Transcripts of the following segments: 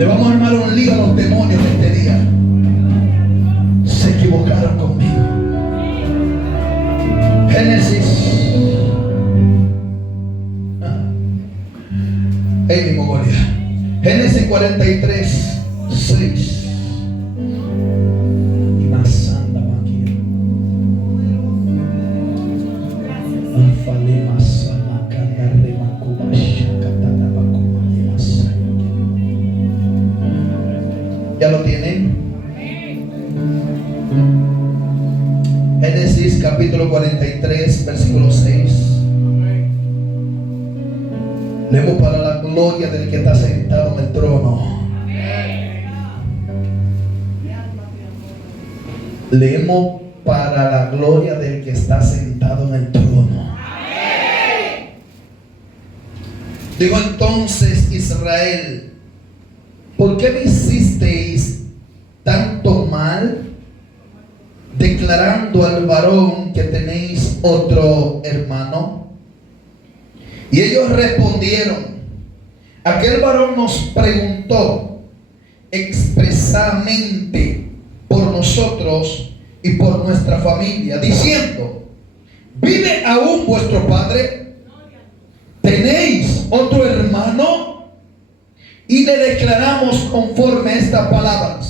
Le vamos a armar un lío a los demonios este día. Se equivocaron conmigo. Génesis. Mi memoria. Génesis 43, 6. ¿Ya lo tienen? Génesis capítulo 43, versículo 6. Leemos para la gloria del que está sentado en el trono. Leemos para la gloria del que está sentado en el trono. Dijo entonces Israel: ¿por qué me hicisteis tanto mal, declarando al varón que tenéis otro hermano? Y ellos respondieron: aquel varón nos preguntó expresamente por nosotros y por nuestra familia, diciendo: ¿vive aún vuestro padre? ¿Tenéis otro hermano? Y le declaramos conforme a estas palabras.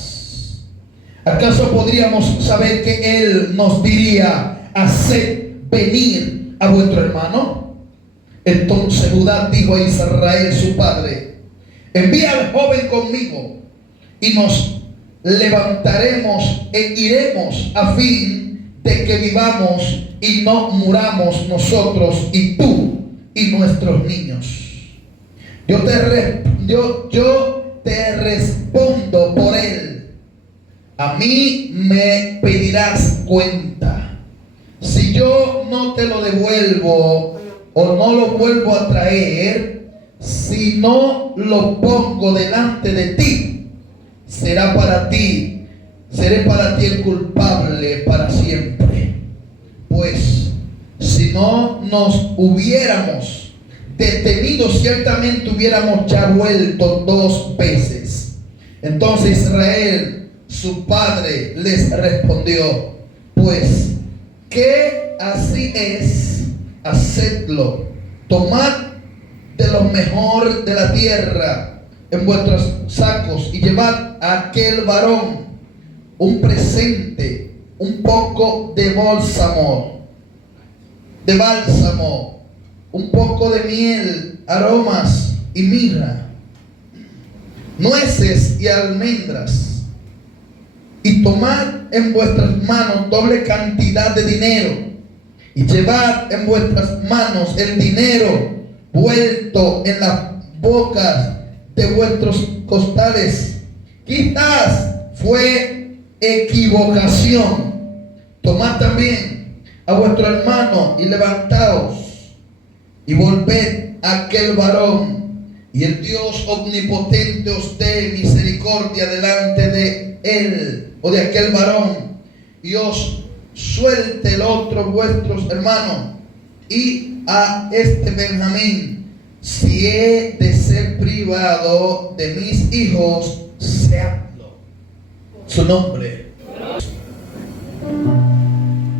¿Acaso podríamos saber que él nos diría: haced venir a vuestro hermano? Entonces Judá dijo a Israel su padre: envía al joven conmigo, y nos levantaremos e iremos, a fin de que vivamos y no muramos nosotros y tú y nuestros niños. Yo te respondo por él. A mí me pedirás cuenta. Si yo no te lo devuelvo o no lo vuelvo a traer, si no lo pongo delante de ti, seré para ti el culpable para siempre. Pues si no nos hubiéramos detenido, ciertamente hubiéramos ya vuelto 2 veces. Entonces Israel, su padre, les respondió: pues que así es, hacedlo. Tomad de lo mejor de la tierra en vuestros sacos y llevad a aquel varón un presente, un poco de bálsamo, un poco de miel, aromas y mirra, nueces y almendras, y tomad en vuestras manos doble cantidad de dinero, y llevad en vuestras manos el dinero vuelto en las bocas de vuestros costales. Quizás fue equivocación. Tomad también a vuestro hermano y levantaos y volved a aquel varón, y el Dios omnipotente os dé misericordia delante de él o de aquel varón, y os suelte el otro vuestros hermanos. Y a este Benjamín, si he de ser privado de mis hijos, seadlo. Su nombre.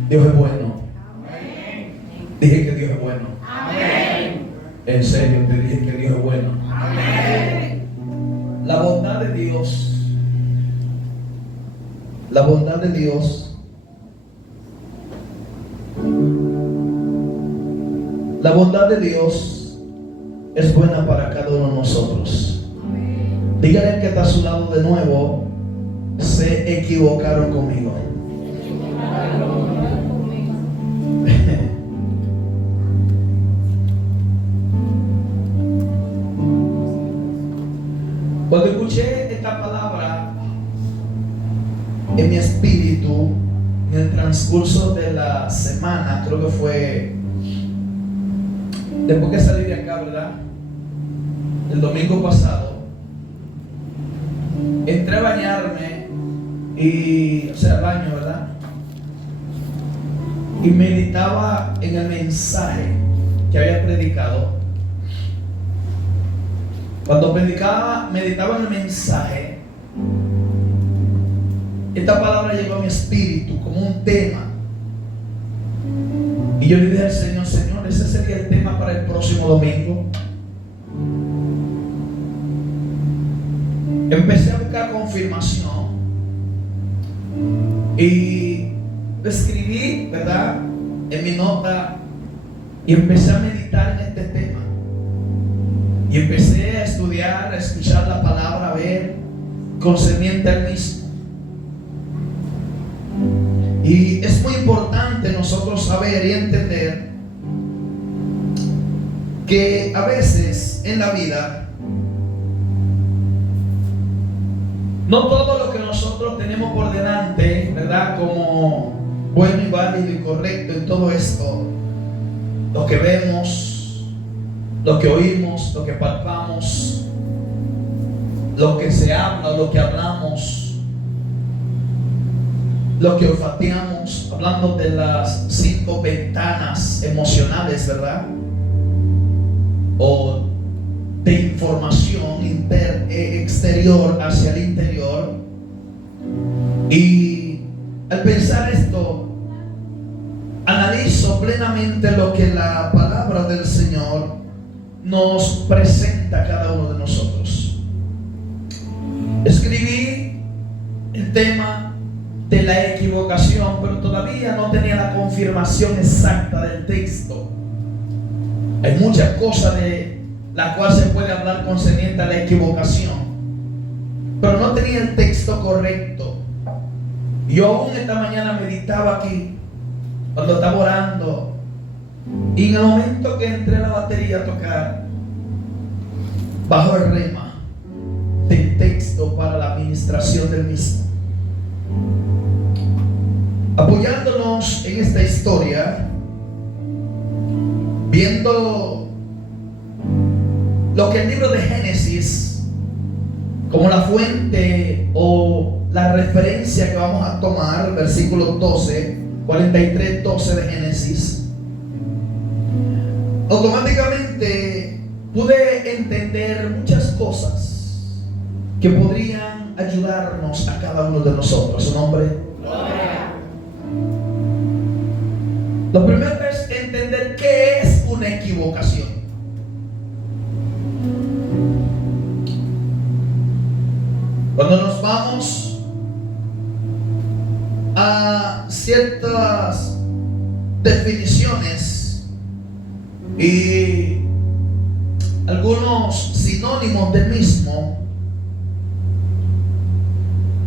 Dios es bueno. Amén. Dije que Dios es bueno. Amén. En serio, te dije que Dios es bueno. Amén. La bondad de Dios. La bondad de Dios. La bondad de Dios es buena para cada uno de nosotros. Amén. Dígale al que está a su lado de nuevo: se equivocaron conmigo. Cuando escuché esta palabra en mi espíritu, en el transcurso de la semana, creo que fue después que salí de acá, ¿verdad? El domingo pasado, entré a bañarme al baño, ¿verdad? Y meditaba en el mensaje que había predicado. Cuando meditaba en el mensaje, esta palabra llegó a mi espíritu como un tema. Y yo le dije al Señor: Señor, ese sería el tema para el próximo domingo. Empecé a buscar confirmación y escribí, ¿verdad?, en mi nota, y empecé a meditar en este tema. Y empecé a estudiar, a escuchar la palabra, a ver concerniente al mismo. Y es muy importante nosotros saber y entender que a veces en la vida no todo lo que nosotros tenemos por delante, ¿verdad?, como bueno y válido y correcto en todo esto, lo que vemos, lo que oímos, lo que palpamos, lo que se habla, lo que hablamos, lo que olfateamos, hablando de las 5 ventanas emocionales, ¿verdad?, o de información exterior hacia el interior. Y al pensar esto, analizo plenamente lo que la palabra del Señor nos presenta a cada uno de nosotros. Escribí el tema de la equivocación, pero todavía no tenía la confirmación exacta del texto. Hay muchas cosas de la cual se puede hablar concerniente a la equivocación, pero no tenía el texto correcto. Yo aún esta mañana meditaba aquí, cuando estaba orando, y en el momento que entré a la batería a tocar, bajo el rema del texto para la administración del mismo. Apoyándonos en esta historia, viendo lo que el libro de Génesis, como la fuente o la referencia que vamos a tomar, versículo 43:12 de Génesis, automáticamente pude entender muchas cosas que podrían ayudarnos a cada uno de nosotros. ¿Su nombre? Gloria. Lo primero es entender qué es una equivocación. Cuando nos vamos a ciertas definiciones y algunos sinónimos del mismo,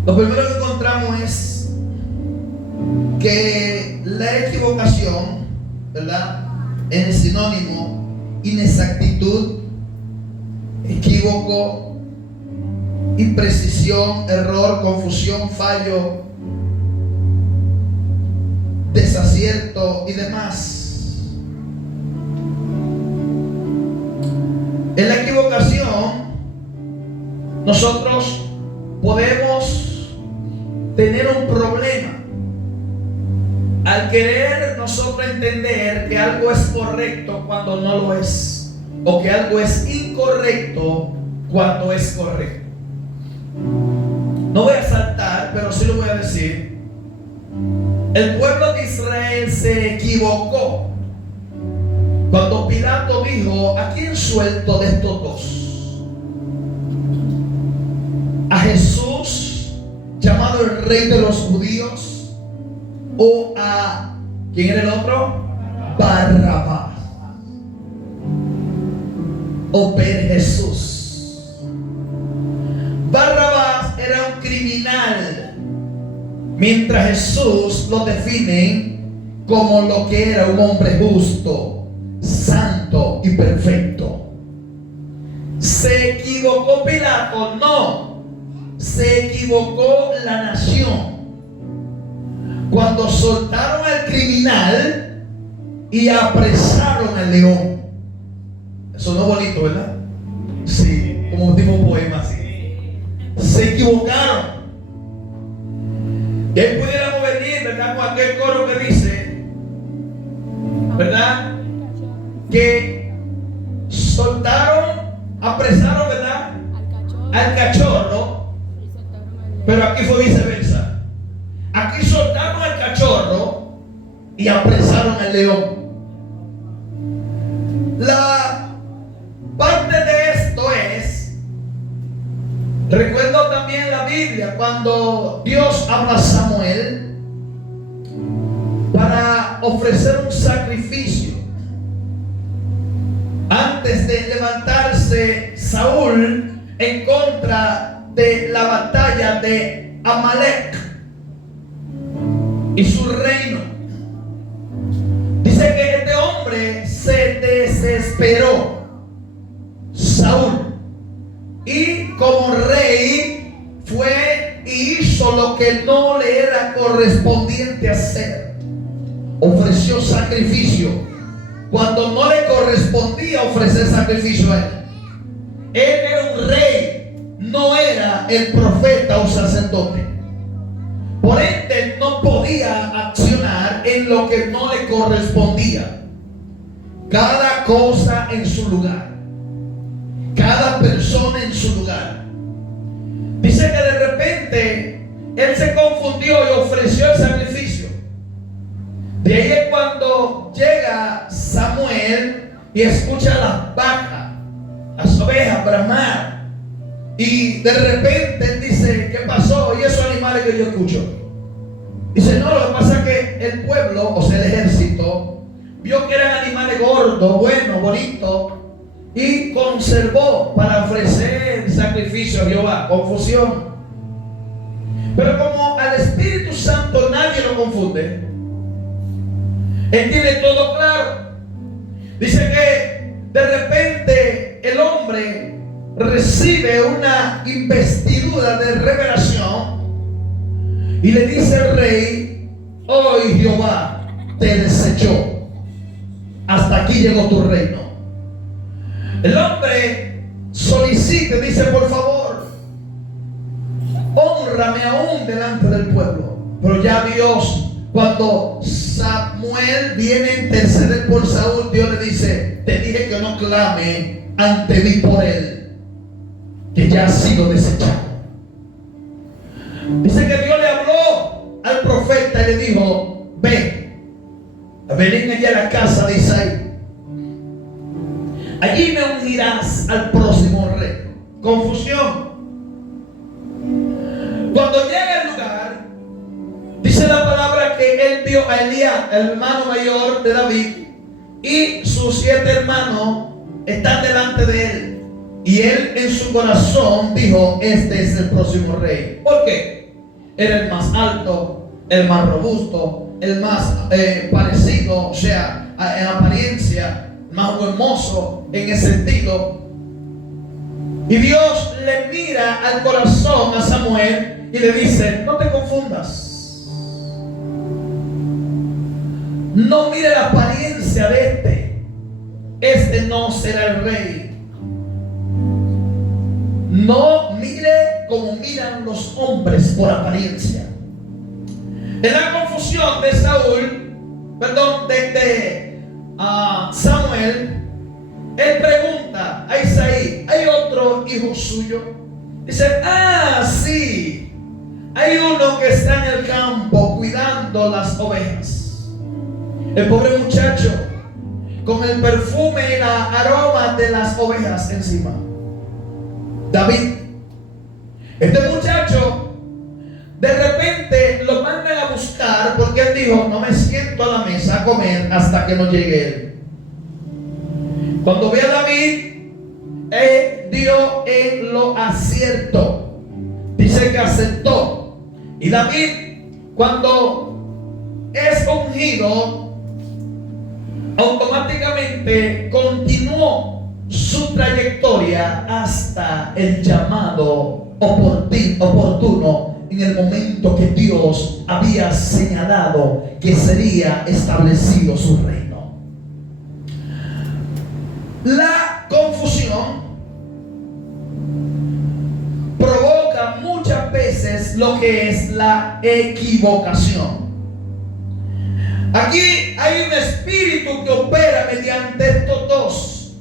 lo primero que encontramos es que la equivocación, ¿verdad?, en el sinónimo: inexactitud, equívoco, imprecisión, error, confusión, fallo, desacierto y demás. En la equivocación, nosotros podemos tener un problema al querer nosotros entender que algo es correcto cuando no lo es, o que algo es incorrecto cuando es correcto. No voy a saltar, pero sí lo voy a decir. El pueblo de Israel se equivocó cuando Pilato dijo: ¿a quién suelto de estos dos? ¿A Jesús, llamado el Rey de los Judíos, o a ¿quién era el otro? Barrabás, o Ber Jesús? Barrabás era un criminal, mientras Jesús lo definen como lo que era: un hombre justo, santo y perfecto. ¿Se equivocó Pilato? No, se equivocó la nación cuando soltaron al criminal y apresaron al león. Eso no es bonito, ¿verdad? Sí, como un tipo poema así. Se equivocaron. Y ahí pudiéramos venir, ¿verdad?, con aquel coro que dice, ¿verdad?, que soltaron, apresaron, ¿verdad?, al cachorro, pero aquí fue viceversa. Aquí soltaron al cachorro y apresaron al león. La parte de esto es, recuerdo también la Biblia cuando Dios habla a Samuel para ofrecer un sacrificio. Antes de levantarse Saúl en contra de la batalla de Amalek y su reino, dice que este hombre se desesperó, Saúl, y como rey fue y hizo lo que no le era correspondiente hacer. Ofreció sacrificio cuando no le correspondía ofrecer sacrificio a él. Él era un rey, no era el profeta o sacerdote. Por ende no podía accionar en lo que no le correspondía. Cada cosa en su lugar, cada persona en su lugar. Dice que de repente él se confundió y ofreció el sacrificio. De ahí es cuando llega Samuel y escucha las vacas, las ovejas bramar. Y de repente él dice: ¿qué pasó? Y esos animales que yo escucho. Dice: no, lo que pasa es que el pueblo, o sea el ejército, vio que eran animales gordos, buenos, bonitos, y conservó para ofrecer sacrificio a Jehová. Confusión. Pero como al Espíritu Santo nadie lo confunde, él tiene todo claro. Dice que de repente el hombre recibe una investidura de revelación y le dice al rey: hoy Jehová te desechó, hasta aquí llegó tu reino. El hombre solicita, dice: por favor, hónrame aún delante del pueblo. Pero ya Dios, cuando Samuel viene a interceder por Saúl, Dios le dice: te dije que no clame ante mí por él, que ya ha sido desechado. Dice que Dios le habló al profeta y le dijo: venid allá a la casa de Isaí, allí me ungirás al próximo rey. Confusión. Cuando llega al lugar, dice la palabra que él vio a Elías, el hermano mayor de David, y sus 7 hermanos están delante de él. Y él en su corazón dijo: este es el próximo rey. ¿Por qué? Era el más alto, el más robusto, el más parecido, o sea, en apariencia, más hermoso en ese sentido. Y Dios le mira al corazón a Samuel y le dice: no te confundas, no mire la apariencia de este no será el rey. No mire como miran los hombres por apariencia. En la confusión de Samuel, él pregunta a Isaí: ¿hay otro hijo suyo? Dice: sí, hay uno que está en el campo cuidando las ovejas. El pobre muchacho con el perfume y la aroma de las ovejas encima. David, este muchacho, de repente lo mandan a buscar porque él dijo: no me siento a la mesa a comer hasta que no llegue él. Cuando ve a David, él dio en lo acierto. Dice que aceptó. Y David, cuando es ungido, automáticamente continuó su trayectoria hasta el llamado oportuno, en el momento que Dios había señalado que sería establecido su reino. La confusión provoca muchas veces lo que es la equivocación. Aquí hay un espíritu que opera mediante estos dos: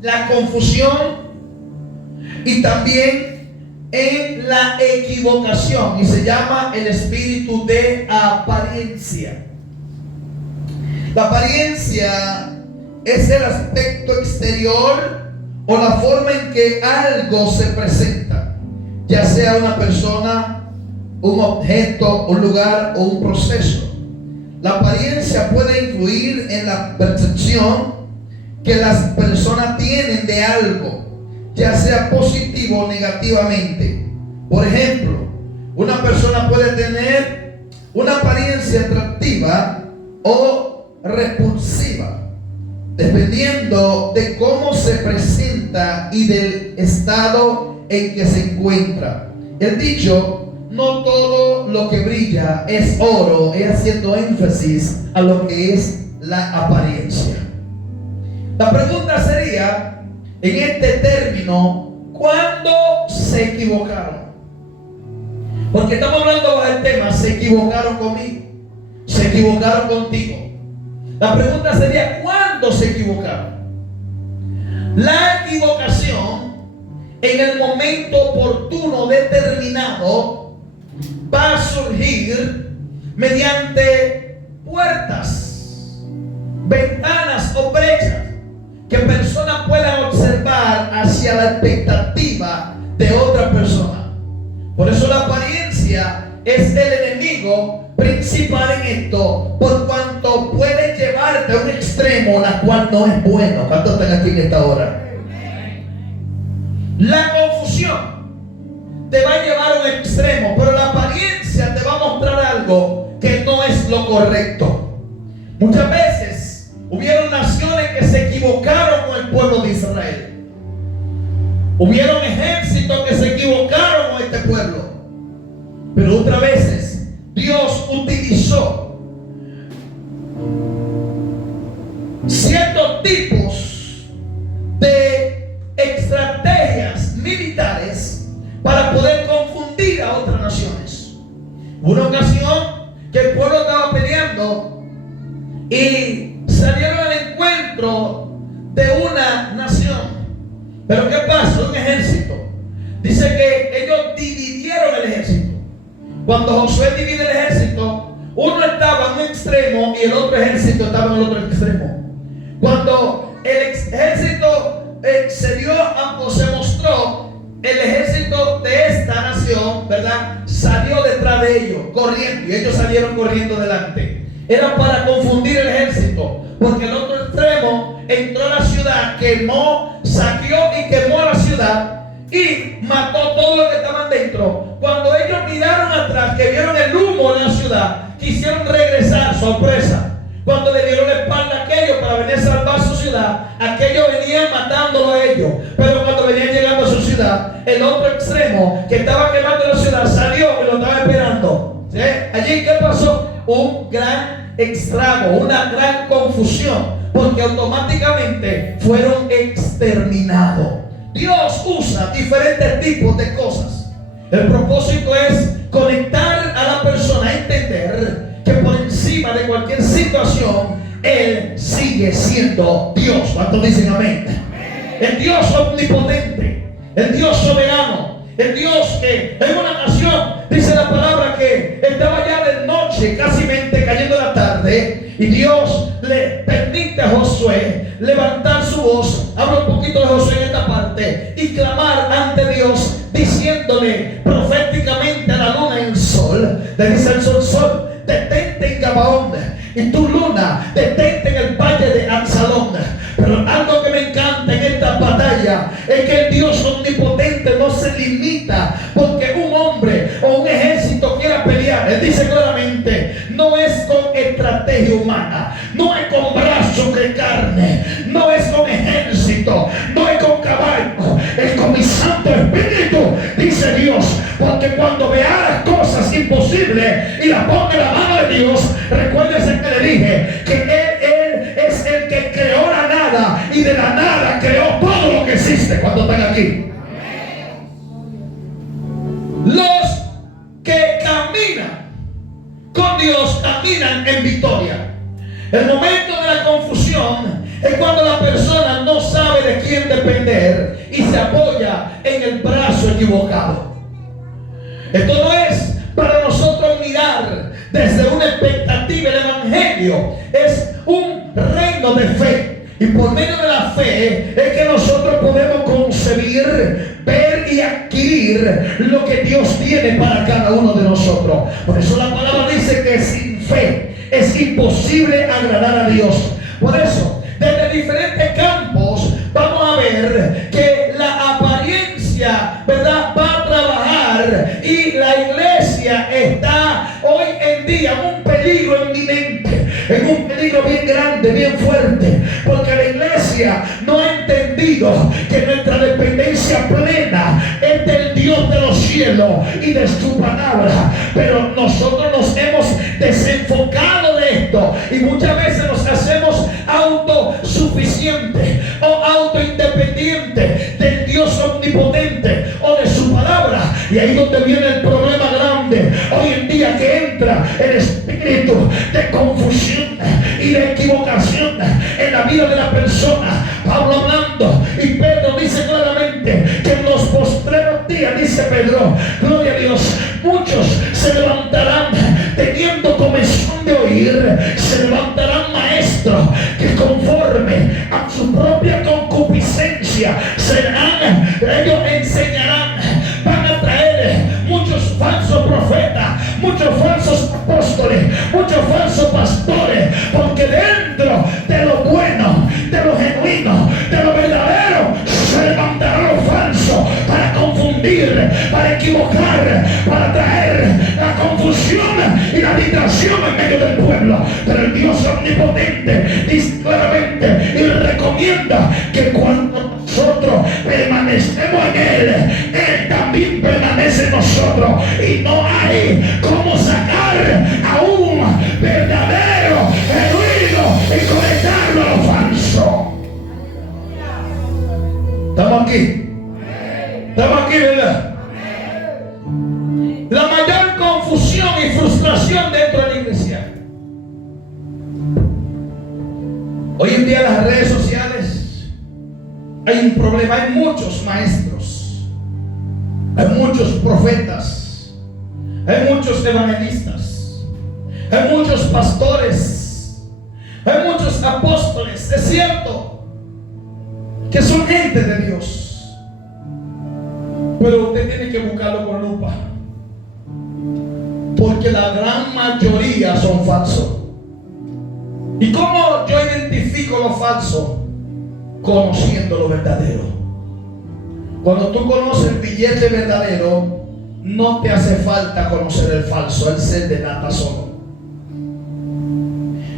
la confusión y también en la equivocación y se llama el espíritu de apariencia. La apariencia es el aspecto exterior o la forma en que algo se presenta, ya sea una persona, un objeto, un lugar o un proceso. La apariencia puede influir en la percepción que las personas tienen de algo, ya sea positivo o negativamente. Por ejemplo, una persona puede tener una apariencia atractiva o repulsiva, dependiendo de cómo se presenta y del estado en que se encuentra. El dicho, no todo lo que brilla es oro, es haciendo énfasis a lo que es la apariencia. La pregunta sería, en este término, ¿cuándo se equivocaron? Porque estamos hablando del tema, se equivocaron conmigo, se equivocaron contigo. La pregunta sería, ¿cuándo se equivocaron? La equivocación, en el momento oportuno determinado, va a surgir mediante puertas, ventanas o brechas que personas puedan observar hacia la expectativa de otra persona. Por eso la apariencia es el enemigo principal en esto, por cuanto puede llevarte a un extremo la cual no es bueno. ¿Cuántos están aquí en esta hora? La confusión te va a llevar a un extremo, pero la apariencia te va a mostrar algo que no es lo correcto. Muchas veces hubieron naciones que se equivocaron con el pueblo de Israel. Hubieron ejércitos que se equivocaron con este pueblo. Pero otras veces Dios utilizó ciertos tipos de estrategias militares para poder confundir a otras naciones. Hubo una ocasión que el pueblo estaba peleando y salieron al encuentro de una nación. Pero ¿qué pasó? Un ejército. Dice que ellos dividieron el ejército. Cuando Josué divide el ejército, uno estaba en un extremo y el otro ejército estaba en el otro extremo. Cuando el ejército se mostró, el ejército de esta nación, ¿verdad?, salió detrás de ellos, corriendo, y ellos salieron corriendo delante. Era para confundir el ejército, porque el otro extremo entró a la ciudad, quemó, saqueó y quemó la ciudad y mató todo lo que estaban dentro. Cuando ellos miraron atrás, que vieron el humo de la ciudad, quisieron regresar, sorpresa. Cuando le dieron la espalda a aquellos para venir a salvar su ciudad, aquellos venían matándolo a ellos. Pero cuando venían llegando a su ciudad, el otro extremo que estaba quemando la ciudad salió y lo estaba esperando. ¿Sí? Allí, ¿qué pasó? Un gran estrago, una gran confusión, porque automáticamente fueron exterminados. Dios usa diferentes tipos de cosas. El propósito es conectar a la persona a entender que por encima de cualquier situación Él sigue siendo Dios. ¿Cuántos dicen amén? El Dios omnipotente, el Dios soberano, el Dios que en una ocasión dice la palabra que estaba ya de noche, casi cayendo la tarde, y Dios le permite a Josué levantar su voz. Habla un poquito de Josué en esta parte y clamar ante Dios, diciéndole proféticamente a la luna y al sol. Le dice al sol: sol, detente en Gabaón, y tu luna, detente en el valle de Absalón. Pero algo que me encanta en esta batalla es que el Dios omnipotente no se limita porque un hombre o un ejército quiera pelear. Él dice claramente: no es con estrategia humana, no es con brazos de carne, no es con ejército, no es con caballo, es con mi Santo Espíritu, dice Dios. Porque cuando vea las cosas imposibles y las ponga en la mano de Dios, recuérdese que le dije que Él es el que creó la nada y de la nada creó todo lo que existe. Cuando están aquí, los que caminan con Dios caminan en victoria. El momento de la confusión es cuando la persona no sabe de quién depender y se apoya en el brazo equivocado. Esto no es para nosotros mirar desde una expectativa. El evangelio es un reino de fe. Y por medio de la fe es que nosotros podemos concebir, ver y adquirir lo que Dios tiene para cada uno de nosotros. Por eso la palabra dice que sin fe es imposible agradar a Dios. Por eso, desde diferentes campos vamos a ver que la apariencia, ¿verdad?, va a trabajar, y la iglesia está hoy en día en un peligro inminente, en un peligro bien grande, bien fuerte, porque la iglesia no ha entendido que nuestra dependencia plena es del Dios de los cielos y de su palabra. Pero nosotros nos hemos desenfocado de esto y muchas veces nos hacemos autosuficientes o autoindependientes del Dios omnipotente o de su palabra. Y ahí es donde viene el problema grande hoy en día, que entra el espíritu de confusión y de equivocación en la vida de la persona. Pablo hablando, y Pedro dice claramente que en los postreros días, dice Pedro, gloria a Dios, muchos se levantarán teniendo comezón de oír, se levantarán maestros que conforme a su propia concupiscencia ellos enseñarán. Van a traer muchos falsos profetas, muchos falsos apóstoles, muchos falsos pastores, porque dentro de lo bueno, de lo genuino, de lo verdadero, se levantará lo falso para confundir, para equivocar, para traer la confusión y la distracción en medio del pueblo. Pero el Dios omnipotente dice claramente y recomienda que cuando nosotros permanecemos en Él también permanece en nosotros, y no hay cómo sacar a un verdadero genuino y conectarlo a lo falso. ¿Estamos aquí? ¿Estamos aquí, verdad? La mayor confusión y frustración dentro de la iglesia. Hoy en día las redes sociales hay un problema. Hay muchos maestros, hay muchos profetas, hay muchos evangelistas, hay muchos pastores, hay muchos apóstoles. Es cierto que son gente de Dios, pero usted tiene que buscarlo con lupa, porque la gran mayoría son falsos. ¿Y cómo yo identifico lo falso? Conociendo lo verdadero. Cuando tú conoces el billete verdadero, no te hace falta conocer el falso. Él se delata solo.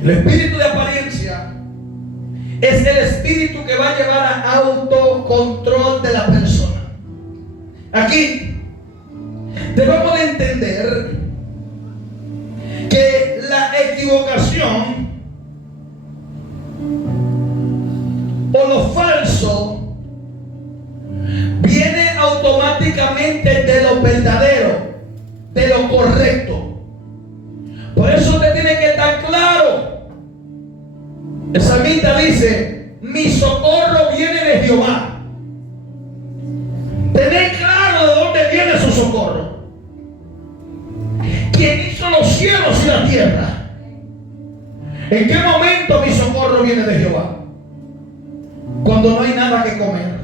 El espíritu de apariencia es el espíritu que va a llevar a autocontrol de la persona. Aquí debemos de entender que la equivocación o lo falso viene automáticamente de lo verdadero, de lo correcto. Por eso usted tiene que estar claro. El salmista dice: mi socorro viene de Jehová. Tener claro de dónde viene su socorro. ¿Quién hizo los cielos y la tierra? ¿En qué momento mi socorro viene de Jehová? Cuando no hay nada que comer.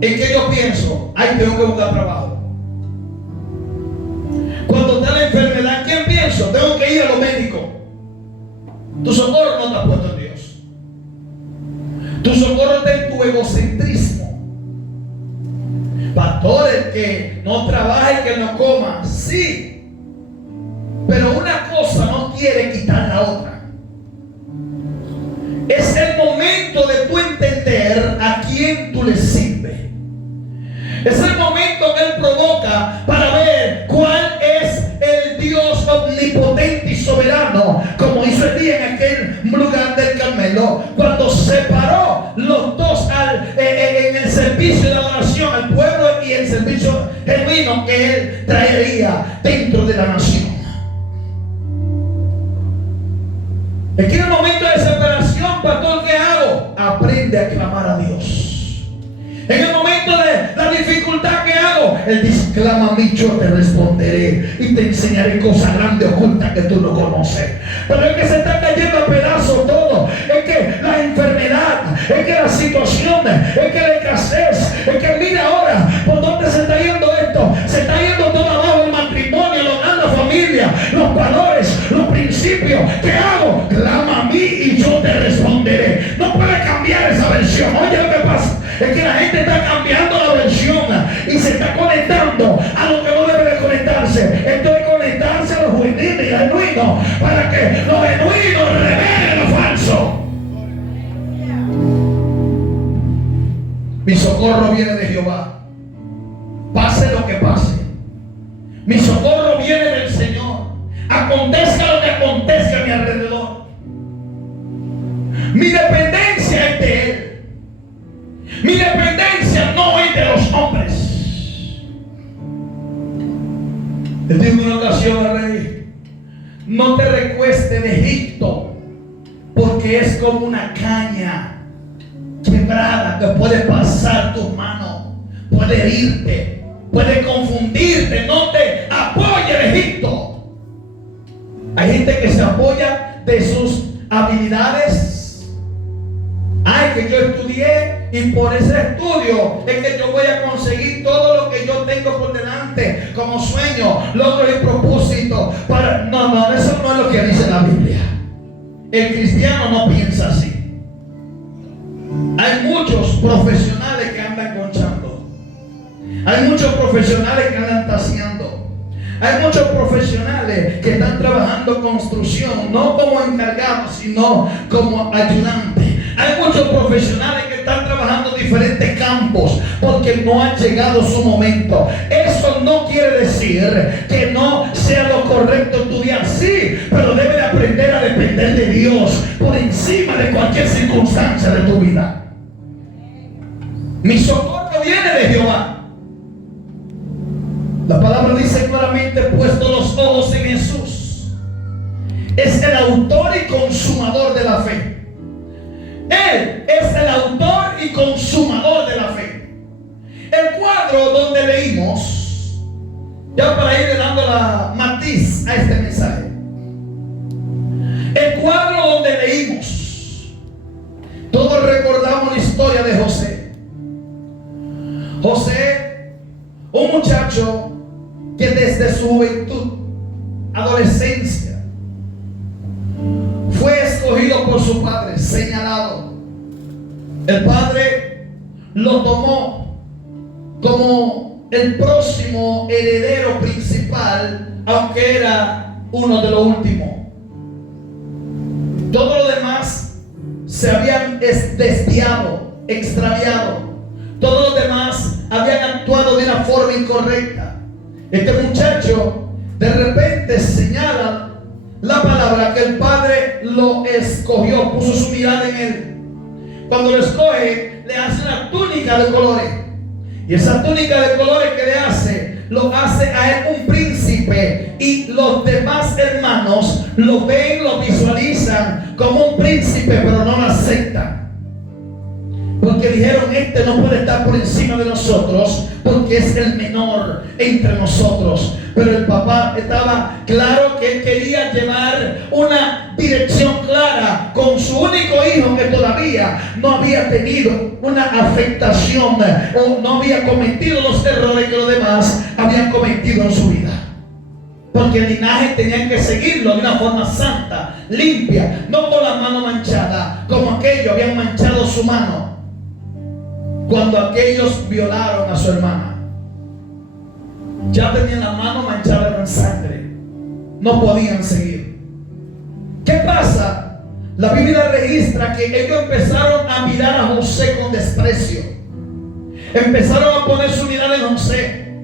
¿En qué yo pienso? Ay, tengo que buscar trabajo. Cuando está la enfermedad, ¿quién pienso? Tengo que ir a los médicos. Tu socorro no está puesto en Dios. Tu socorro está en tu egocentrismo. Pastor, el que no trabaja y que no coma, sí, pero una cosa no quiere quitar la otra. Es el momento de tú entender a quién tú le sirves. Es el momento que Él provoca para ver cuál es el Dios omnipotente y soberano, como hizo el día en aquel lugar del Carmelo, cuando separó los dos en el servicio de la oración al pueblo y el servicio genuino que Él traería dentro de la nación. Es que en el momento de separación, pastor, ¿qué hago? Aprende a clamar a Dios. En el momento de la dificultad, ¿qué hago? hago? Él dice, clama a mí, yo te responderé y te enseñaré cosas grandes ocultas que tú no conoces. Pero es que se está cayendo a pedazos todo. Es que la enfermedad, es que las situaciones, es que la escasez, es que mira ahora por dónde se está yendo esto. Se está yendo todo abajo, el matrimonio, la familia, los valores, los principios. ¿Qué hago? Clama a mí y yo te responderé. No puede cambiar esa versión. Oye, lo que pasa es que la gente está cambiando la versión y se está conectando a lo que no debe de conectarse. Esto es conectarse a lo genuino y al genuino, para que lo genuino revele lo falso. Mi socorro viene de Jehová, pase lo que pase. Mi socorro viene del Señor, acontezca lo que acontezca a mi alrededor. Mi dependencia es de Él. Mi dependencia no es de los hombres. Le digo en una ocasión al rey: no te recuestes de Egipto, porque es como una caña quebrada que puede pasar tus manos, puede herirte, puede confundirte. No te apoyes de Egipto. Hay gente que se apoya de sus habilidades. Ay, que yo estudié y por ese estudio es que yo voy a conseguir todo lo que yo tengo por delante como sueño, logro y propósito. No, eso no es lo que dice la Biblia. El cristiano no piensa así. Hay muchos profesionales que andan conchando. Hay muchos profesionales que andan taseando. Hay muchos profesionales que están trabajando construcción, no como encargados, sino como ayudantes. Hay muchos profesionales que están trabajando en diferentes campos porque no ha llegado su momento. Eso no quiere decir que no sea lo correcto estudiar. Sí, pero debe de aprender a depender de Dios por encima de cualquier circunstancia de tu vida. Mi socorro viene de Jehová. La palabra dice claramente: puesto los ojos en Jesús. Es el autor y consumador de la fe. Él es el autor y consumador de la fe. El cuadro donde leímos, ya para ir dando la matiz a este mensaje, el cuadro donde leímos, todos recordamos la historia de José. José, un muchacho que desde su juventud, adolescencia, fue escogido por su padre, señalado. El padre lo tomó como el próximo heredero principal, aunque era uno de los últimos. Todo lo demás se habían desviado, extraviado. Todos los demás habían actuado de una forma incorrecta. Este muchacho de repente señala la palabra que el padre lo escogió, puso su mirada en él. Cuando lo escoge, le hace una túnica de colores. Y esa túnica de colores que le hace, lo hace a él un príncipe. Y los demás hermanos lo ven, lo visualizan como un príncipe, pero no lo aceptan. Porque dijeron: este no puede estar por encima de nosotros, porque es el menor entre nosotros. Pero el papá estaba claro que él quería llevar una dirección clara con su único hijo, que todavía no había tenido una afectación o no había cometido los errores que los demás habían cometido en su vida. Porque el linaje tenían que seguirlo de una forma santa, limpia, no con la mano manchada, como aquellos habían manchado su mano cuando aquellos violaron a su hermana. Ya tenían la mano manchada con sangre, no podían seguir. ¿Qué pasa? La Biblia registra que ellos empezaron a mirar a José con desprecio. Empezaron a poner su mirada en José.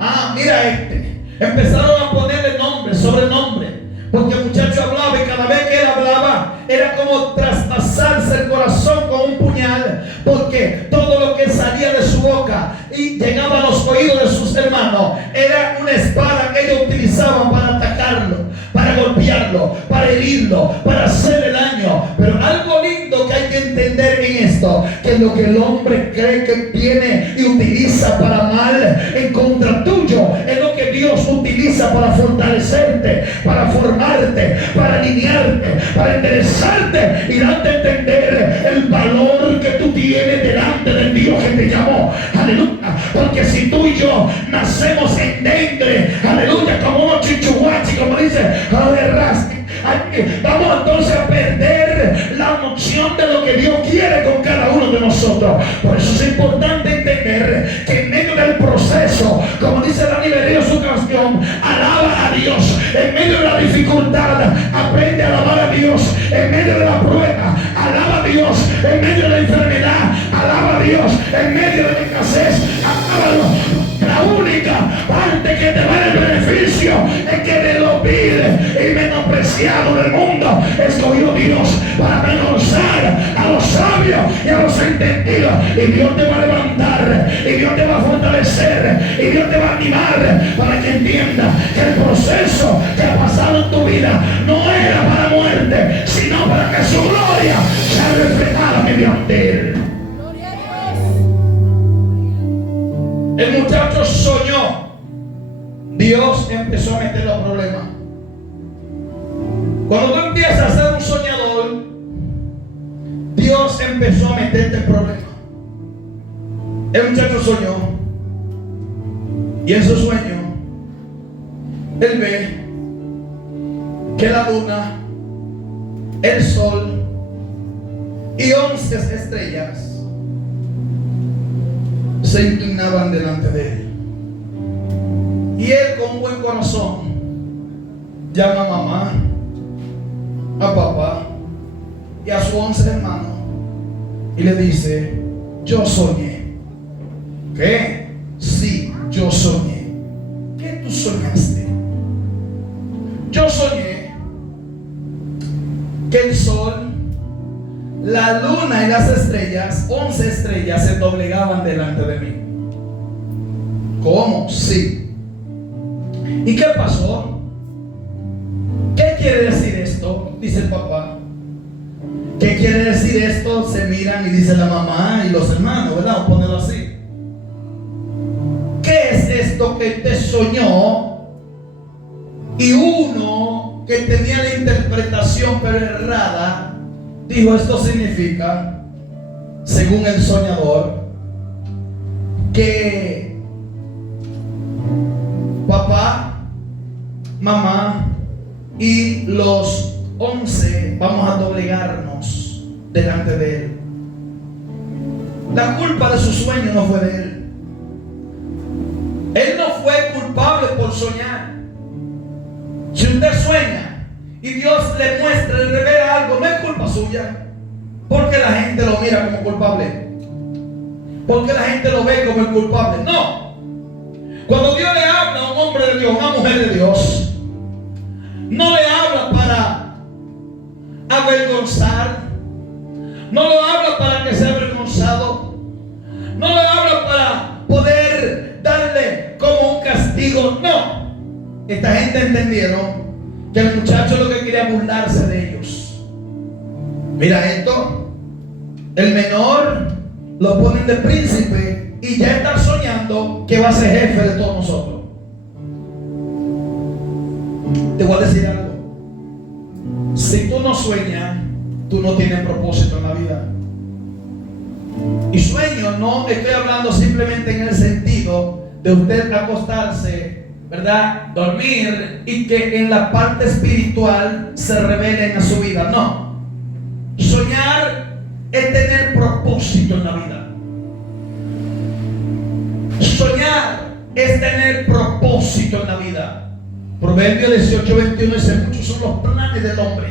Ah, mira este. Empezaron a ponerle nombre, sobrenombre, porque el muchacho hablaba y cada vez que él hablaba era como traspasarse el corazón con un puñal, porque todo lo que salía de su boca y llegaba a los oídos de sus hermanos era una espada que ellos utilizaban para atacarlo, para golpearlo, para herirlo, para hacerle daño. Pero algo lindo que hay que entender en esto, que que lo que el hombre cree que viene y utiliza para mal en contra tuyo, es lo que Dios utiliza para fortalecerte, para formarte, para alinearte, para enderezarte y darte a entender el valor que tú tienes delante del Dios que te llamó. Aleluya. Porque si tú y yo nacemos en dengue, aleluya, como unos chichuguachi, como dice, vamos entonces a perder la noción de lo que Dios quiere con cada uno de nosotros. Por eso es importante entender que en medio del proceso, como dice Dani Berrío su canción, alaba a Dios. En medio de la dificultad, aprende a alabar a Dios. En medio de la prueba, alaba a Dios. En medio de la enfermedad, alaba a Dios. En medio de la escasez, alábalo. La única parte que te va a dar el beneficio es que de lo vil y menospreciado del mundo escogió Dios para avergonzar a los sabios y a los entendidos. Y Dios te va a levantar, y Dios te va a fortalecer, y Dios te va a animar para que entienda que el proceso que ha pasado en tu vida no era para muerte, sino para que su gloria sea reflejada mediante él. El muchacho soñó. Dios empezó a meter los problemas. Cuando tú empiezas a ser un soñador, Dios empezó a meterte problemas. El muchacho soñó. Y en su sueño, él ve que la luna, el sol y 11 estrellas se inclinaban delante de él. Y él, con un buen corazón, llama a mamá, a papá y a sus 11 hermanos y le dice: yo soñé. ¿Qué? Sí, yo soñé. ¿Qué tú soñaste? Yo soñé que el sol, la luna y las estrellas, 11 estrellas, se doblegaban delante de mí. ¿Cómo? Sí. ¿Y qué pasó? ¿Qué quiere decir esto? Dice el papá. ¿Qué quiere decir esto? Se miran y dice la mamá y los hermanos, ¿verdad? Vamos a ponerlo así. ¿Qué es esto que te soñó? Y uno que tenía la interpretación pero errada dijo: esto significa, según el soñador, que papá, mamá y los 11 vamos a doblegarnos delante de él. La culpa de su sueño no fue de él. Él no fue culpable por soñar. Si usted sueña y Dios le muestra, le revela algo, no es culpa suya. Porque la gente lo mira como culpable. Porque la gente lo ve como el culpable. No. Cuando Dios le habla a un hombre de Dios, una mujer de Dios, no le habla para avergonzar. No le habla para que sea avergonzado. No le habla para poder darle como un castigo. No. Esta gente entendieron que el muchacho lo que quería burlarse de ellos. Mira esto. El menor lo ponen de príncipe y ya está soñando que va a ser jefe de todos nosotros. Te voy a decir algo. Si tú no sueñas, tú no tienes propósito en la vida. Y sueño no estoy hablando simplemente en el sentido de usted acostarse, ¿verdad? Dormir y que en la parte espiritual se revelen a su vida. No. Soñar es tener propósito en la vida. Soñar es tener propósito en la vida. Proverbio 18:21 dice: muchos son los planes del hombre,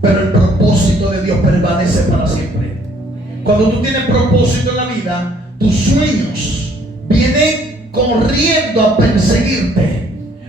pero el propósito de Dios permanece para siempre. Cuando tú tienes propósito en la vida, tus sueños vienen corriendo a perseguirte.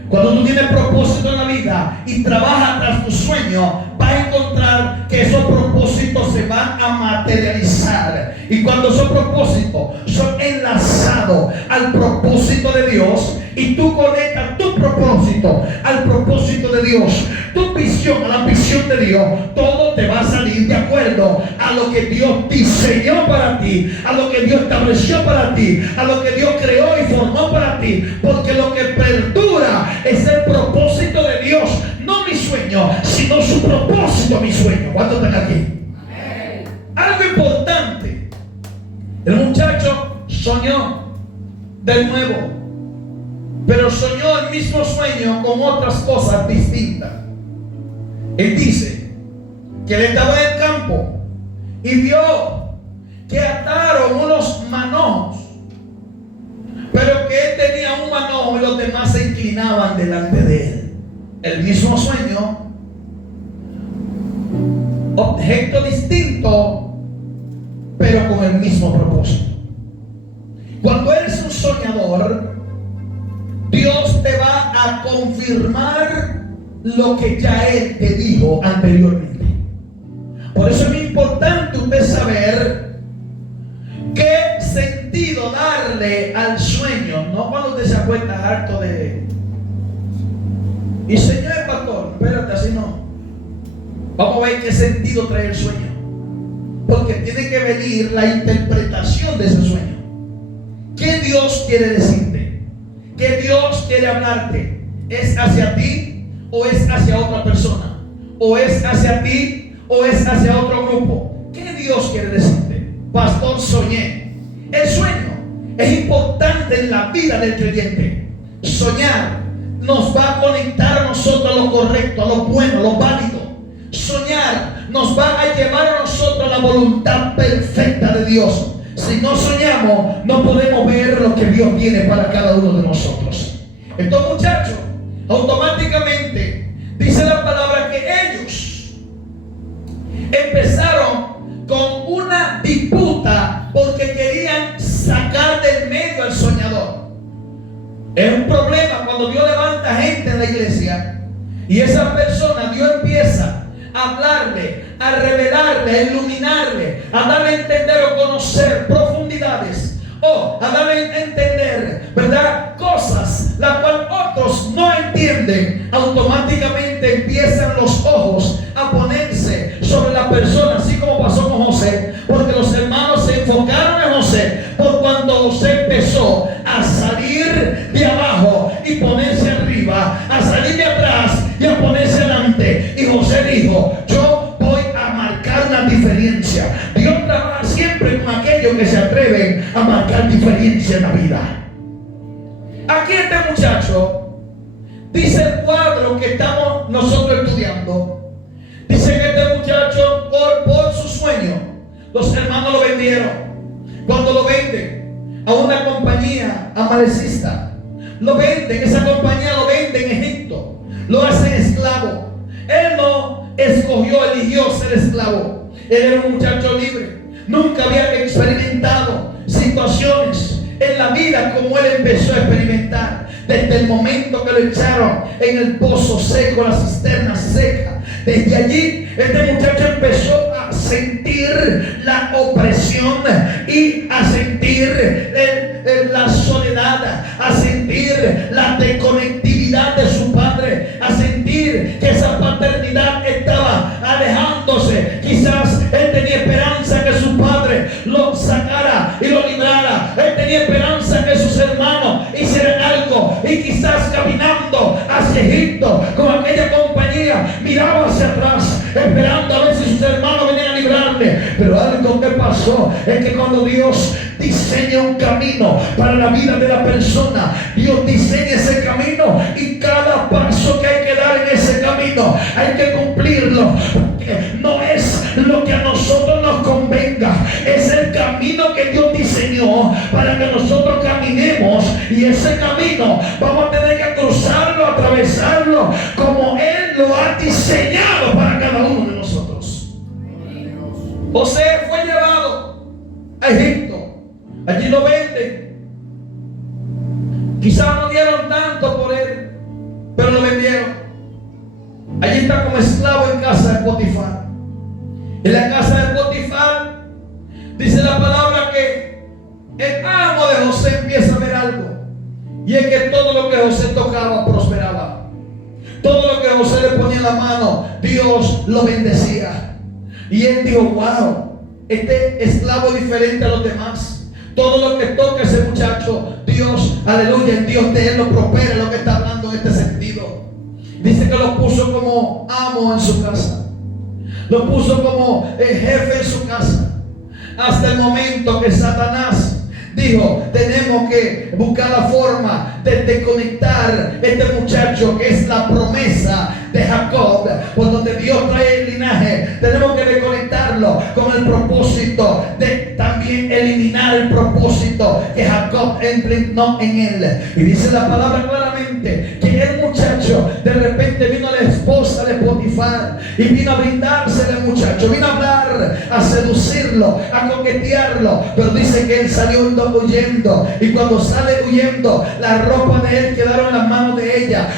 Cuando tú tienes propósito en la vida y trabajas tras tu sueño, vas a encontrar que esos propósitos se van a materializar. Y cuando esos propósitos son enlazados al propósito de Dios, y tú conectas tu propósito al propósito de Dios, tu visión a la visión de Dios, todo te va a salir de acuerdo. acuerdo a lo que Dios diseñó para ti, a lo que Dios estableció para ti, a lo que Dios creó y formó para ti, porque lo que perdura es el propósito de Dios, no mi sueño, sino su propósito, mi sueño. ¿Cuántos están aquí? Amén. Algo importante, el muchacho soñó de nuevo, pero soñó el mismo sueño con otras cosas distintas. Él dice que él estaba en el campo y vio que ataron unos manojos, pero que él tenía un manojo y los demás se inclinaban delante de él. El mismo sueño, objeto distinto, pero con el mismo propósito. Cuando eres un soñador, Dios te va a confirmar lo que ya Él te dijo anteriormente. Por eso es muy importante usted saber qué sentido darle al sueño. No cuando usted se acuesta harto de... Y señor pastor, espérate, así no. Vamos a ver qué sentido trae el sueño, porque tiene que venir la interpretación de ese sueño. ¿Qué Dios quiere decirte? ¿Qué Dios quiere hablarte? ¿Es hacia ti o es hacia otra persona? ¿O es hacia ti o es hacia otro grupo? ¿Qué Dios quiere decirte? Pastor, soñé. El sueño es importante en la vida del creyente. Soñar nos va a conectar a nosotros a lo correcto, a lo bueno, a lo válido. Soñar nos va a llevar a nosotros a la voluntad perfecta de Dios. Si no soñamos, no podemos ver lo que Dios tiene para cada uno de nosotros. Estos muchachos, automáticamente, dice la palabra que ellos empezaron con una disputa porque querían sacar del medio al soñador. Es un problema cuando Dios levanta gente en la iglesia y esa persona, Dios empieza a hablarle, a revelarle, a iluminarle, a darle a entender o conocer profundidades, o a darle a entender, ¿verdad?, cosas las cuales otros no entienden. Automáticamente empiezan los ojos a ponerse sobre la persona, así como pasó con José, porque los hermanos se enfocaron en José por cuando José empezó a salir de abajo y ponerse arriba, a salir de atrás y a ponerse adelante. Y José dijo: yo voy a marcar una diferencia. Dios trabaja siempre con aquellos que se atreven a marcar diferencia en la vida. Aquí este muchacho, dice el cuadro que estamos nosotros estudiando, dice que este muchacho por su sueño, los hermanos lo vendieron. Cuando lo venden a una compañía amalecista, lo venden, esa compañía lo vende en Egipto, lo hacen esclavo. Él no escogió, eligió ser esclavo. Él era un muchacho libre, nunca había experimentado situaciones en la vida como él empezó a experimentar. Desde el momento que lo echaron en el pozo seco, la cisterna seca, desde allí este muchacho empezó a sentir la opresión y a sentir la soledad, a sentir la desconectividad de su padre, a sentir que esa paternidad estaba alejándose. Quizás él tenía esperanza que su padre lo sacara y lo librara. Él tenía esperanza que sus hermanos hicieran algo, y quizás caminando hacia Egipto con aquella compañía miraba hacia atrás esperando a ver si sus hermanos venían a librarle. Pero algo que pasó es que cuando Dios diseña un camino para la vida de la persona, Dios diseña ese camino, y cada paso que hay que dar en ese camino hay que cumplirlo. No es lo que a nosotros nos convenga, es el camino que Dios diseñó para que nosotros caminemos, y ese camino vamos a tener que cruzarlo, atravesarlo como Él lo ha diseñado para cada uno de nosotros. José fue llevado a Egipto, allí lo venden. Quizás no dieron tanto por él, pero lo vendieron. Allí está como esclavo en casa de Potifar. En la casa de Potifar dice la palabra que el amo de José empieza a ver algo, y es que todo lo que José tocaba prosperaba. Todo lo que José le ponía en la mano, Dios lo bendecía. Y él dijo, wow, este esclavo diferente a los demás. Todo lo que toca ese muchacho, Dios, aleluya, el Dios de él lo prospera, lo que está hablando en este sentido. Dice que lo puso como amo en su casa. Lo puso como jefe en su casa. Hasta el momento que Satanás dijo, tenemos que buscar la forma de conectar este muchacho que es la promesa de Jacob, por donde Dios trae el linaje. Tenemos que reconectarlo con el propósito de también eliminar el propósito que Jacob impregnó en él. Y dice la palabra claramente que el muchacho de repente vino a la esposa de Potifar y vino a brindarse al muchacho, vino a hablar, a seducirlo, a coquetearlo, pero dice que él salió huyendo, y cuando sale huyendo, la ropa de él quedaron en las manos de ella.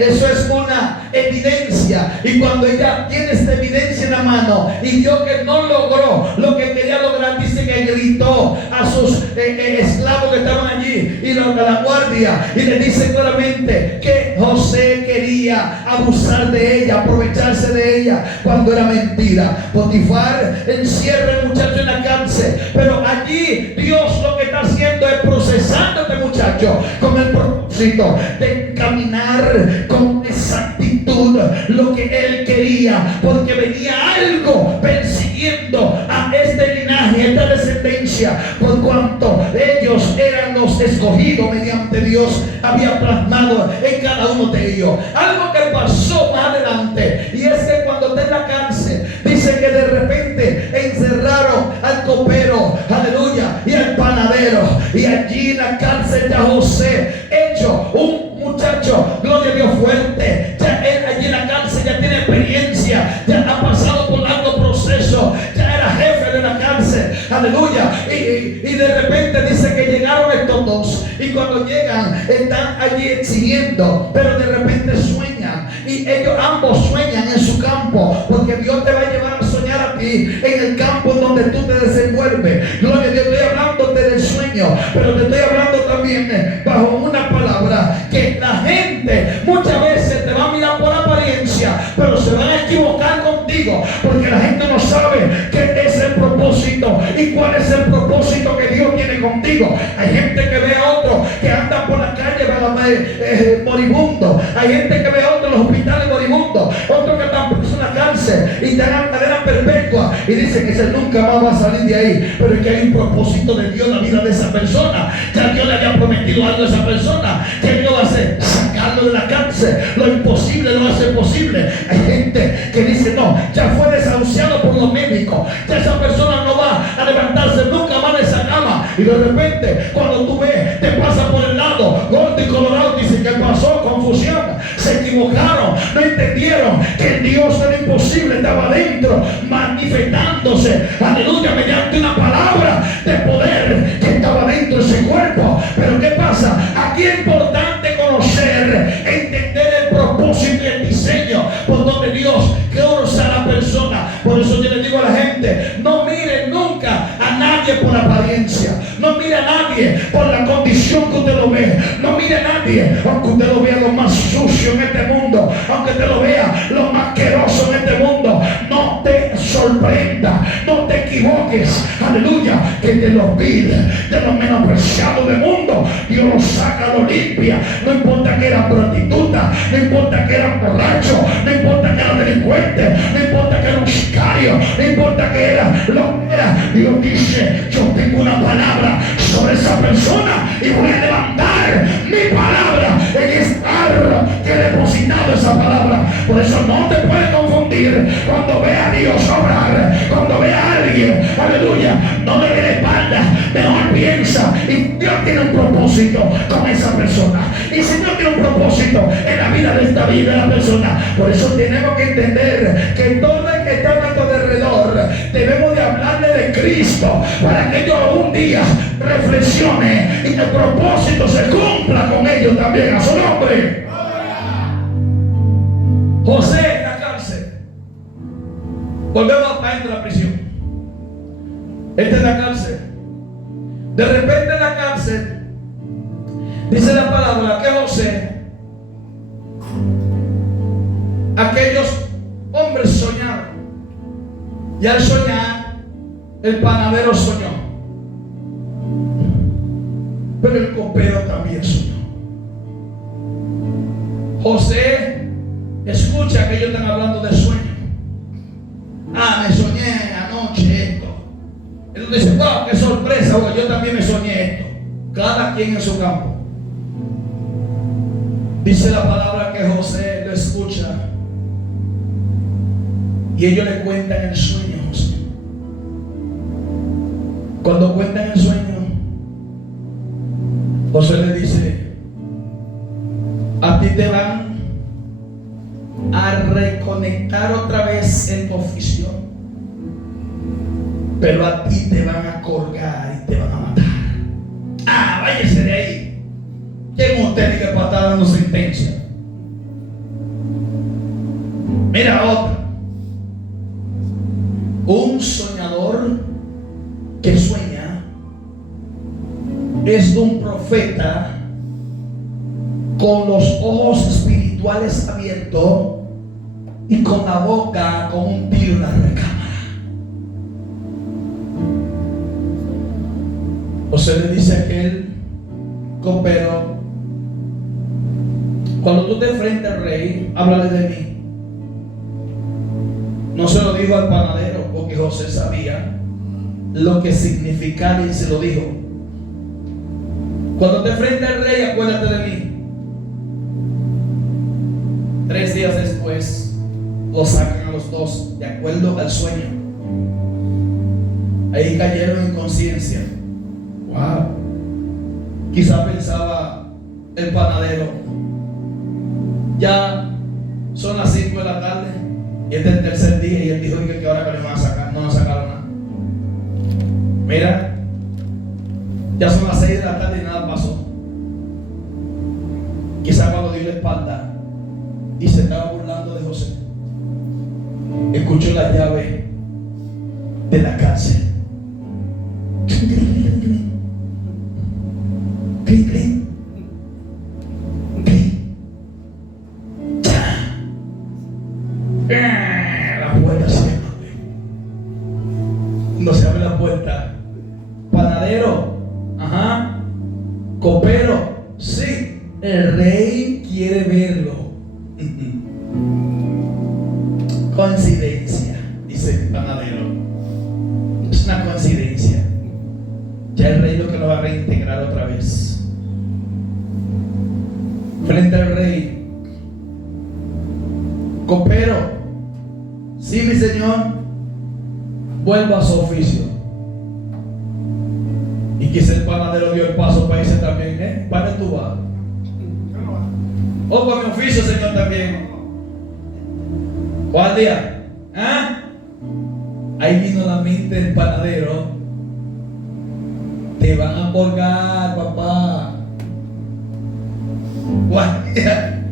Eso es una evidencia, y cuando ella tiene esta evidencia en la mano y vio que no logró lo que quería lograr, dice que gritó a sus esclavos que estaban allí y a la guardia, y le dice claramente que José quería abusar de ella, aprovecharse de ella, cuando era mentira. Potifar encierra al muchacho en la cárcel, pero allí Dios lo que está haciendo es procesando a este muchacho con el propósito de caminar con exactitud lo que él quería, porque venía algo persiguiendo a este linaje, esta descendencia, por cuanto ellos eran los escogidos mediante Dios había plasmado en cada uno de ellos. Algo que pasó más adelante, y es que cuando está en la cárcel, dice que de repente encerraron al copero, aleluya, y al panadero, y allí en la cárcel de José, hecho un muchacho, gloria a Dios, fuerte. Ya él allí en la cárcel ya tiene experiencia, ya ha pasado por largo proceso, ya era jefe de la cárcel, aleluya. Y de repente dice que llegaron estos dos, y cuando llegan están allí exigiendo, pero de repente sueñan, y ellos ambos sueñan en su campo, porque Dios te va a llevar a soñar a ti en el campo en donde tú te desenvuelves. Gloria a Dios, estoy hablándote del sueño, pero te estoy hablando también bajo una palabra, que la gente muchas veces te va a mirar por apariencia, pero se van a equivocar contigo, porque la gente no sabe qué es el propósito y cuál es el propósito que Dios tiene contigo. Hay gente que ve a otro que anda por la calle moribundo, hay gente que ve a otro en los hospitales moribundos, otros que están presos en la cárcel y te dan cadena perpetua, y dicen que ese nunca más va a salir de ahí, pero es que hay un propósito de Dios en la vida de esa persona. Ya Dios le había prometido algo a esa persona, que Dios va a hacer, sacarlo de la cárcel, lo imposible lo hace posible. Hay gente que dice, no, ya fue desahuciado por los médicos, ya esa persona no va a levantarse nunca más de esa cama, y de repente cuando tú ves, te pasa por el lado gordo y colorado, dicen que pasó confusión, se equivocaron, no entendieron que el Dios de lo imposible estaba adentro, manifestándose, aleluya, mediante una palabra de poder que estaba dentro de ese cuerpo. Pero ¿qué pasa? Aquí es importante conocer, entender el propósito y el diseño por donde Dios causa a la persona. Por eso yo le digo a la gente, no mire nunca a nadie por apariencia, no mire a nadie por la condición que usted lo ve, no mire a nadie aunque usted lo vea lo más sucio en este mundo, aunque usted lo vea lo más asqueroso en este mundo. No te sorprenda, no te equivoques, aleluya, que de los vil, de los menospreciados del mundo, Dios lo saca, lo limpia. No importa que era prostituta, no importa que era borracho, no importa que era delincuente, no importa que era un sicario, no importa que era lo que era. Dios dice, yo tengo una palabra sobre esa persona y voy a levantar mi palabra en esta arro que he depositado esa palabra. Por eso no te puedes confundir cuando vea a Dios obrar, cuando vea a alguien, aleluya, no le dé la espalda, mejor piensa, y Dios tiene un propósito con esa persona, y si Dios tiene un propósito en la vida de esta vida de la persona. Por eso tenemos que entender que todo el que está a nuestro alrededor debemos de hablarle de Cristo, para que ellos un día reflexionen y que el propósito se cumpla con ellos también. A su nombre. José en la cárcel. Volvemos a entrar a la prisión. Este es la cárcel. De repente en la cárcel dice la palabra que José, aquellos hombres soñaron Y al soñar, el panadero soñó, pero el copero también soñó. José escucha que ellos están hablando de sueño. Me soñé anoche esto. Él dice, wow, qué sorpresa, yo también me soñé esto. Cada quien en su campo. Dice la palabra que José lo escucha y ellos le cuentan el sueño a José. Cuando cuentan el sueño, José le dice, a ti te van a reconectar otra vez en tu oficio, pero a ti te van a colgar y te van a matar. Váyase de ahí. ¿Quién usted que para estar dando sentencia? Mira otra. Un soñador que sueña es un profeta con los ojos espirituales abiertos y con la boca como un tiro en la recámara. José le dice a aquel copero, cuando tú te enfrentes al rey, háblale de mí. No se lo dijo al panadero porque José sabía lo que significaba y se lo dijo. Cuando te enfrentes al rey, acuérdate de mí. 3 días después, los sacan a los dos de acuerdo al sueño. Ahí cayeron en conciencia. Wow. Quizá pensaba el panadero, ya son las 5 de la tarde y este es el tercer día y él dijo que ahora que le van a sacar, no nos sacaron nada. Mira, ya son las 6 de la tarde y nada pasó. Quizá cuando dio la espalda y se estaba burlando de José, escuchó la llave de la cárcel. Clink, clink, clink. La puerta se abre. No se abre la puerta. Panadero, copero, sí, el rey quiere verlo. Coincidencia, dice el panadero. Es una coincidencia. Ya el rey lo que lo va a reintegrar otra vez. Frente al rey, copero, sí mi señor, vuelva a su oficio. Y quizá el panadero dio el paso para irse también, ¿para tú vas? O para mi oficio, señor, también. ¿Cuál día? Ahí vino la mente del panadero. Te van a colgar, papá. Guardia,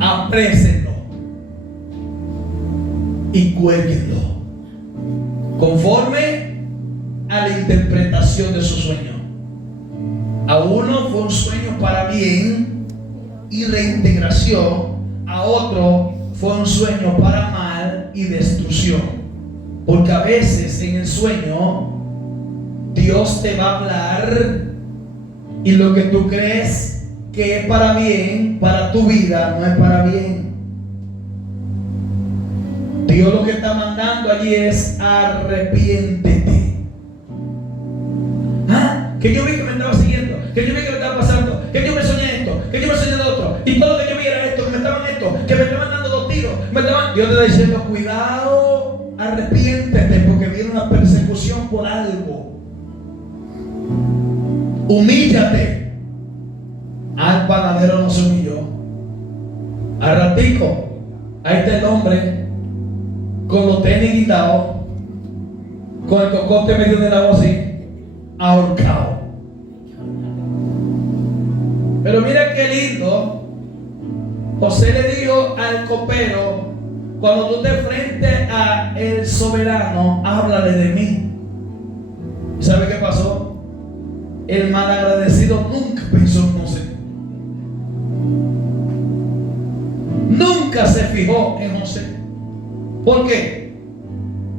aprésenlo y cuélguenlo conforme a la interpretación de su sueño. A uno fue un sueño para bien y reintegración, a otro fue un sueño para mal y destrucción. Porque a veces en el sueño Dios te va a hablar y lo que tú crees que es para bien, para tu vida, no es para bien. Dios lo que está mandando allí es arrepiéntete. Que yo vi que me estaba siguiendo, que yo vi que me estaba pasando, que yo me soñé esto, que yo me soñé lo otro, y todo lo que yo vi era esto, que me estaban dando 2 tiros, Dios te está diciendo, cuidado, arrepiéntete, porque viene una persecución por algo. Humíllate. Al panadero no se humilló. Al ratico, ahí está el hombre con los tenis guindados, con el cocote medio del agua así, ahorcado. Pero mira qué lindo. José le dijo al copero, cuando tú te enfrentes a el soberano, háblale de mí. ¿Sabe qué pasó? El malagradecido nunca pensó en José. Nunca se fijó en José. ¿Por qué?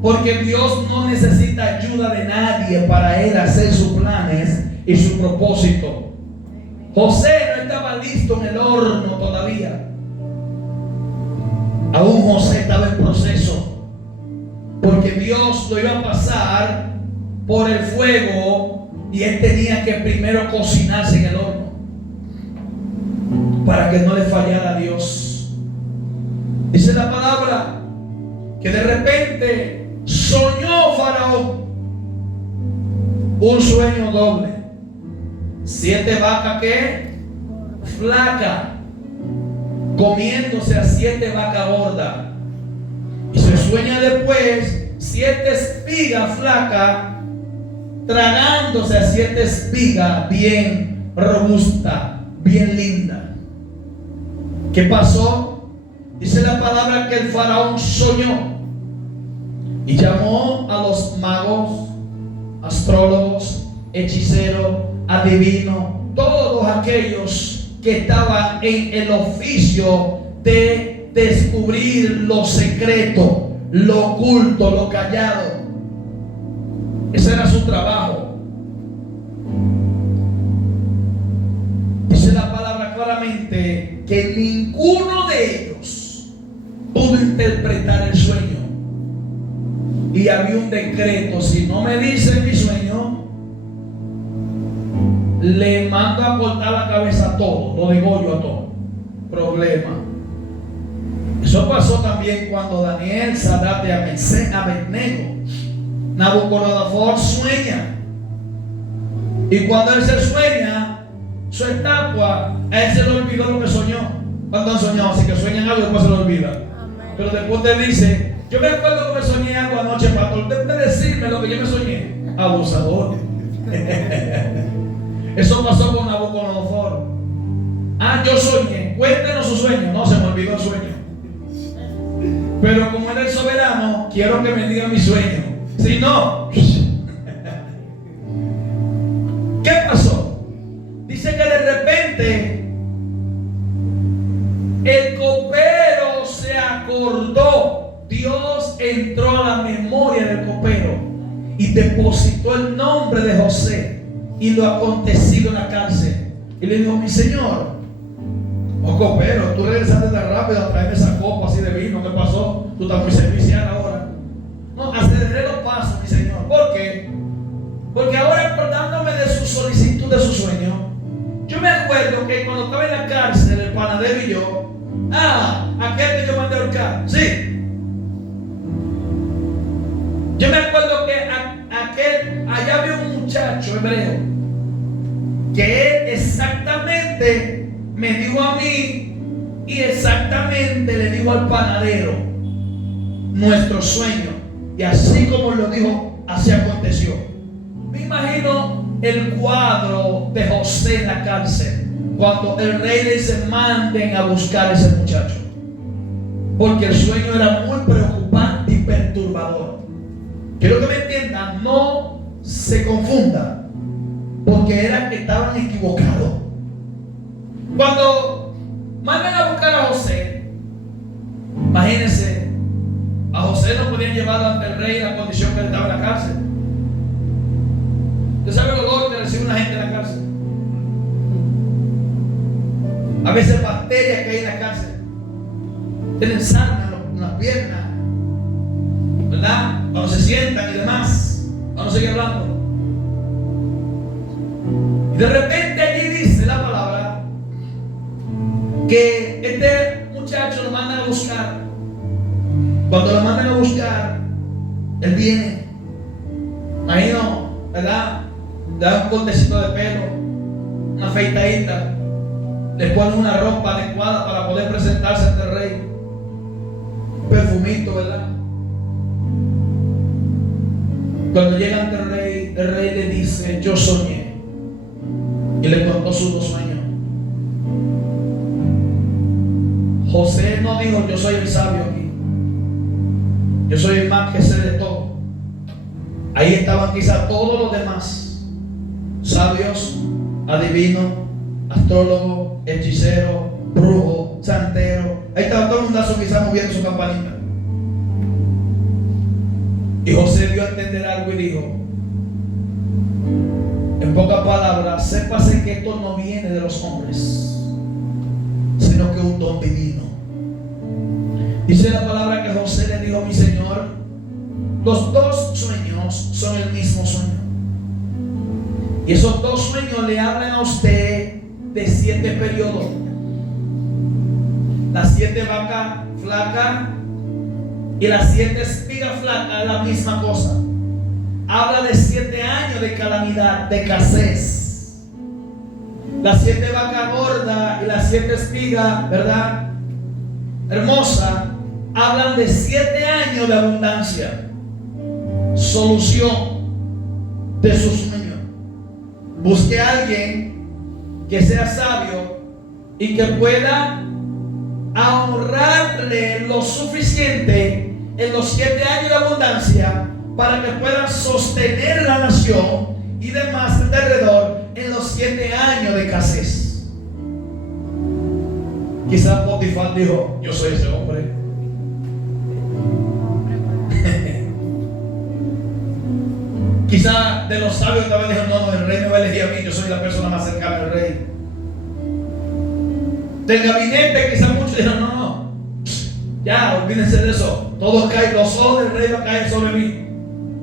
Porque Dios no necesita ayuda de nadie para él hacer sus planes y su propósito. José no estaba listo en el horno todavía. Aún José estaba en proceso, porque Dios lo iba a pasar por el fuego y él tenía que primero cocinarse en el horno para que no le fallara a Dios. Dice la palabra que de repente soñó Faraón un sueño doble. 7 vacas que flacas comiéndose a 7 vacas gordas. Y se sueña después 7 espigas flacas tragándose a 7 espigas bien robustas, bien lindas. ¿Qué pasó? Dice la palabra que el faraón soñó y llamó a los magos, astrólogos, hechiceros, adivinos, todos aquellos que estaban en el oficio de descubrir lo secreto, lo oculto, lo callado. Ese era su trabajo. Dice la palabra claramente que ninguno de ellos pudo interpretar el sueño. Y había un decreto: si no me dicen mi sueño, le mando a cortar la cabeza a todo, lo degollo a todo. Problema. Eso pasó también cuando Daniel, Sadrach y Abednego, Nabucodonosor sueña. Y cuando él se sueña su estatua, a él se le olvidó lo que soñó. ¿Cuánto han soñado? Así que sueñan algo y después se lo olvida. Amén. Pero después te dice: yo me acuerdo que me soñé algo anoche, pastor. Debe decirme lo que yo me soñé. Abusador. Eso pasó con Nabucodonosor. Yo soñé. Cuéntenos su sueño. No, se me olvidó el sueño. Pero como era el soberano, quiero que me diga mi sueño. Si no, ¿qué pasó? Dice que de repente el copero se acordó. Dios entró a la memoria del copero y depositó el nombre de José y lo acontecido en la cárcel. Y le dijo: mi señor, copero, tú regresaste tan rápido a traerme esa copa así de vino. ¿Qué pasó? Tú estás muy servicial ahora. No, aceleré los pasos, mi señor. ¿Por qué? Porque ahora, acordándome de su solicitud, de su sueño, yo me acuerdo que cuando estaba en la cárcel, el panadero y yo, aquel que yo mandé a ahorcar, sí. Yo me acuerdo que allá había un muchacho hebreo que él exactamente me dijo a mí y exactamente le dijo al panadero nuestro sueño. Y así como lo dijo, así aconteció. Me imagino el cuadro de José en la cárcel cuando el rey le dice: manden a buscar a ese muchacho, porque el sueño era muy preocupante y perturbador. Quiero que me entiendan, no se confundan, porque era que estaban equivocados. Cuando mandan a buscar a José, imagínense, a José no podían llevar ante el rey en la condición que él estaba en la cárcel. ¿Usted sabe el olor que recibe una gente en la cárcel? A veces bacterias que hay en la cárcel tienen sarna en las piernas, ¿verdad? Cuando se sientan y demás. Vamos a seguir hablando. Y de repente allí dice la palabra que este muchacho lo mandan a buscar. Cuando lo mandan a buscar, él viene. Imagino, ¿verdad? Da un cortecito de pelo, una afeitadita, le ponen una ropa adecuada para poder presentarse ante el rey. Un perfumito, ¿verdad? Cuando llega ante el rey le dice: yo soñé. Y le contó sus 2 sueños. José no dijo: yo soy el sabio aquí, yo soy el más que sé de todo. Ahí estaban quizás todos los demás, sabios, adivinos, astrólogos, hechiceros, brujos, santeros. Ahí estaba todo el mundo quizás moviendo su campanita. Y José dio a entender algo y dijo, en pocas palabras, sépase que esto no viene de los hombres, sino que es un don divino. Dice la palabra que José le dijo: mi Señor, los dos sueños son el mismo sueño. Y esos dos sueños le hablan a usted de 7 periodos. Las 7 vacas flacas y las 7 espigas flacas es la misma cosa. Habla de 7 años de calamidad, de escasez. Las 7 vacas gordas y las 7 espigas, ¿verdad?, hermosa, hablan de 7 años de abundancia, solución de sus sueños. Busque a alguien que sea sabio y que pueda ahorrarle lo suficiente en los 7 años de abundancia para que puedan sostener la nación y demás alrededor en los 7 años de escasez. Quizás Potifar dijo: yo soy ese hombre. Quizás de los sabios estaban diciendo: no, el rey me va a elegir a mí, yo soy la persona más cercana al rey. Del gabinete quizás muchos dijeron: no, ya, olvídense de eso, todos caen, los ojos del rey van a caer sobre mí.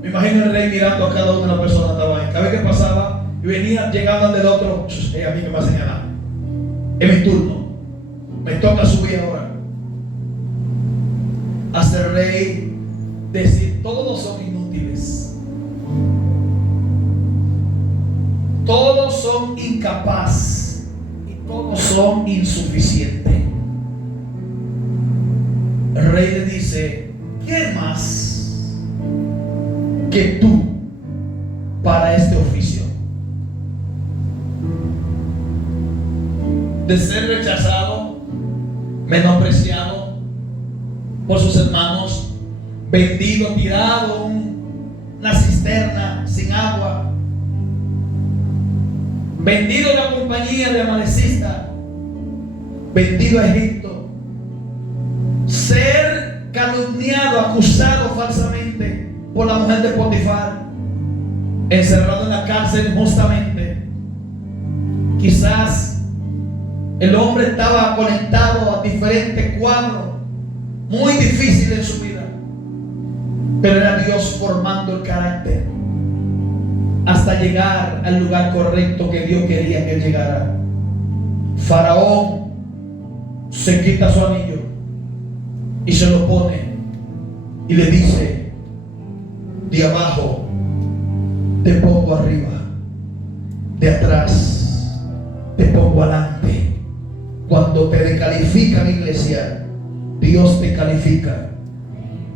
Me imagino el rey mirando a cada una de las personas que estaban ahí. Cada vez que pasaba y venía llegando al del otro, a mí me va a señalar, es mi turno, me toca subir ahora. Hace el rey decir: todos son inútiles, todos son incapaces y todos son insuficientes. El rey le dice: ¿quién más que tú para este oficio? De ser rechazado, menospreciado por sus hermanos, vendido, tirado en una cisterna sin agua, vendido en la compañía de amalecista, vendido a Egipto, ser calumniado, acusado falsamente por la mujer de Potifar, encerrado en la cárcel injustamente. Quizás el hombre estaba conectado a diferentes cuadros muy difíciles en su vida, pero era Dios formando el carácter hasta llegar al lugar correcto que Dios quería que él llegara. Faraón se quita su anillo y se lo pone y le dice: de abajo te pongo arriba, de atrás te pongo adelante. Cuando te descalifican, iglesia, Dios te califica.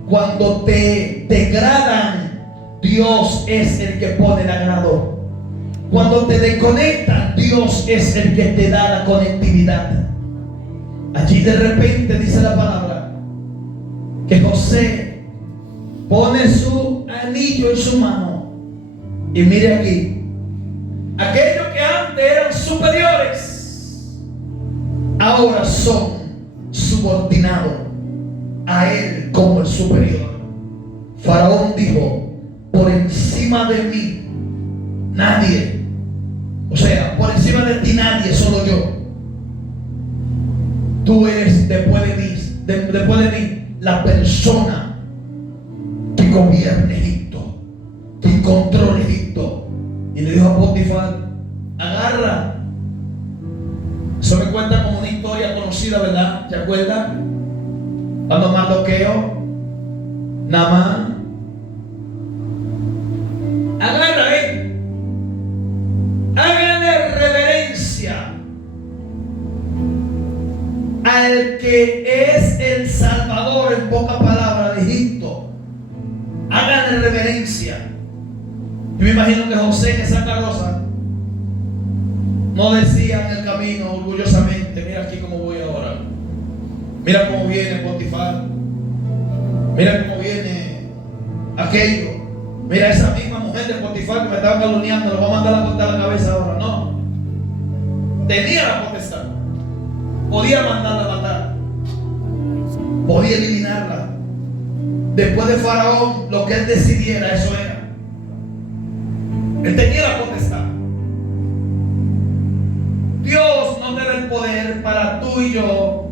Cuando te degradan, Dios es el que pone el agrado. Cuando te desconectan, Dios es el que te da la conectividad. Allí de repente dice la palabra que José pone su anillo en su mano. Y mire aquí, aquellos que antes eran superiores ahora son subordinados a él como el superior. Faraón dijo: por encima de mí nadie, o sea, por encima de ti nadie, solo yo. Tú eres después de mí la persona que gobierna Egipto, que controla Egipto. Y le dijo a Potifar: agarra. Eso me cuenta como una historia conocida, ¿verdad? ¿Se acuerdan? Cuando Mardoqueo, Naamán, agarra, háganle reverencia al que es el Salvador, en pocas palabras, de Egipto. Háganle reverencia. Yo me imagino que José en esa carroza no decía en el camino orgullosamente: mira aquí cómo voy ahora, mira cómo viene Potifar, mira cómo viene aquello, mira esa misma mujer de Potifar que me estaba calumniando, lo voy a mandar a cortar la cabeza ahora. No, tenía la potestad, podía mandarla a matar, podía eliminarla, Después de Faraón, lo que él decidiera, eso era. Él tenía la potestad. Dios no te da el poder para tú y yo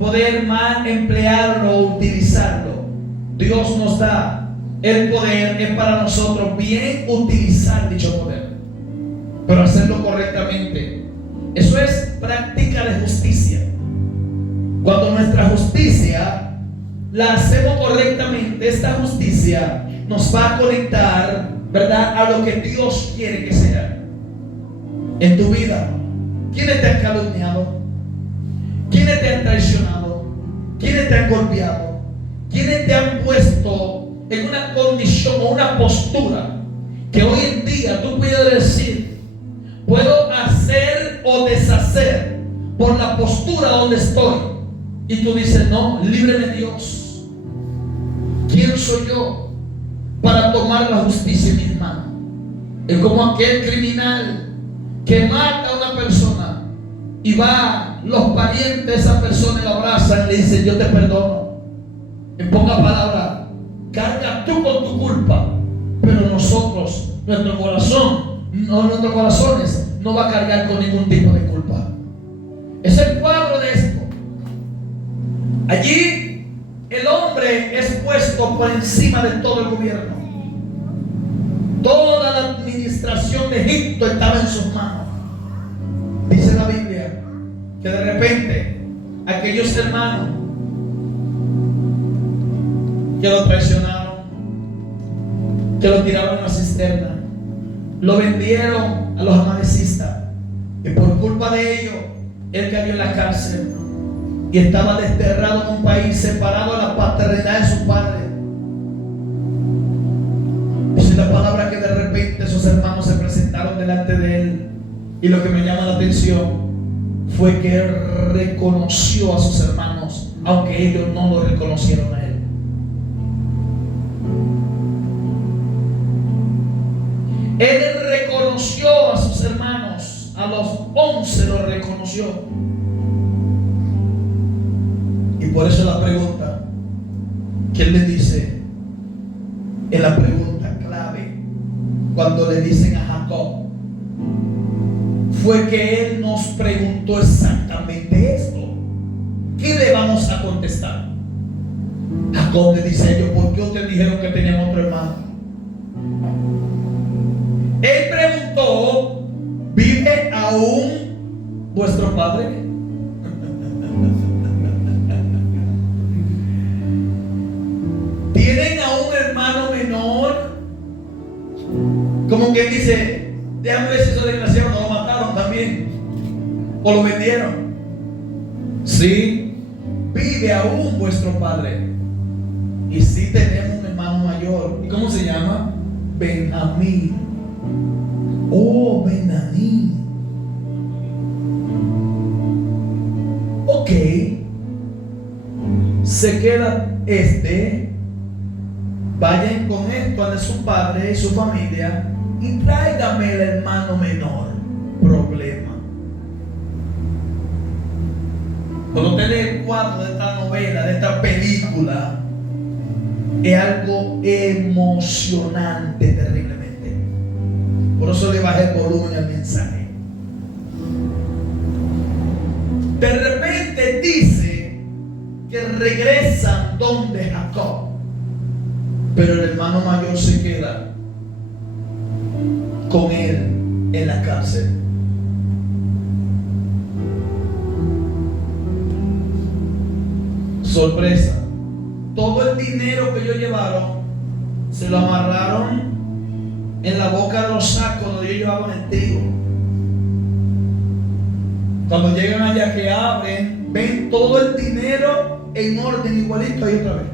poder mal emplearlo o utilizarlo. Dios nos da el poder, es para nosotros bien utilizar dicho poder, pero hacerlo correctamente. Eso es práctica de justicia. Cuando nuestra justicia la hacemos correctamente, esta justicia nos va a conectar, ¿verdad?, a lo que Dios quiere que sea en tu vida. ¿Quiénes te han calumniado? ¿Quiénes te han traicionado? ¿Quiénes te han golpeado? ¿Quiénes te han puesto en una condición o una postura que hoy en día tú puedes decir, puedo hacer o deshacer por la postura donde estoy? Y tú dices, no, líbreme Dios. ¿Quién soy yo para tomar la justicia en mis manos? Es como aquel criminal que mata a una persona y va, los parientes de esa persona lo abrazan y le dicen, yo te perdono. En pocas palabras, carga tú con tu culpa, pero nosotros, nuestros corazones no va a cargar con ningún tipo de culpa. Es el cuadro de esto. Allí el hombre es puesto por encima de todo el gobierno. Toda la administración de Egipto estaba en sus manos. Dice la Biblia que de repente aquellos hermanos que lo traicionaron, que lo tiraron a una cisterna, lo vendieron a los amalecistas, y por culpa de ello él cayó en la cárcel y estaba desterrado en un país, separado de la paternidad de su padre. Dice la palabra que de repente sus hermanos se presentaron delante de él, y lo que me llama la atención fue que él reconoció a sus hermanos, aunque ellos no lo reconocieron a él. Él reconoció a sus hermanos, a los 11 los reconoció. Y por eso la pregunta que él le dice, es la pregunta clave cuando le dicen a Jacob, fue que él nos preguntó exactamente esto. ¿Qué le vamos a contestar? Jacob le dice a ellos, ¿por qué ustedes dijeron que tenían otro hermano? Él preguntó, ¿vive aún vuestro padre? ¿Tienen a un hermano menor? Como que dice, déjame ver si esos desgraciados no lo mataron también, o lo vendieron. Sí, vive aún vuestro padre. Y sí tenemos un hermano mayor. ¿Y cómo se llama? Benjamín. Oh, Benjamín. Ok. Se queda vayan con esto a su padre y su familia y tráigame el hermano menor. Problema. Cuando usted lee el cuadro de esta novela, de esta película, es algo emocionante terriblemente. Por eso le bajé el volumen al mensaje. De repente dice que regresan donde Jacob, pero el hermano mayor se queda con él en la cárcel. Sorpresa, todo el dinero que ellos llevaron se lo amarraron en la boca de los sacos donde ellos llevaban el trigo. Cuando llegan allá que abren, ven todo el dinero en orden igualito ahí otra vez.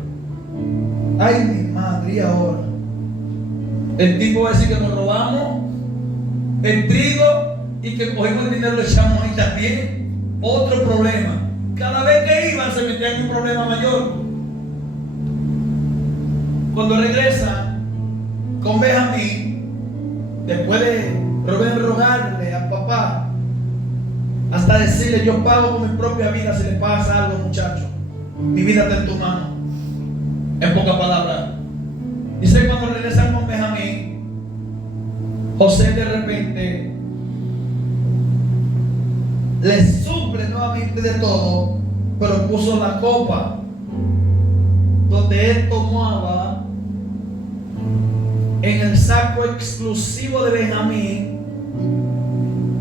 Ay, mi madre, ahora el tipo va a decir que nos robamos el trigo y que cogimos el dinero y lo echamos ahí también. Otro problema. Cada vez que iban se metían en un problema mayor. Cuando regresan con Benjamín, después de rogarle al papá, hasta decirle, yo pago con mi propia vida si le pasa algo, muchacho, mi vida está en tu mano. En pocas palabras, dice que cuando regresan con Benjamín, José de repente le suple nuevamente de todo, pero puso la copa donde él tomaba en el saco exclusivo de Benjamín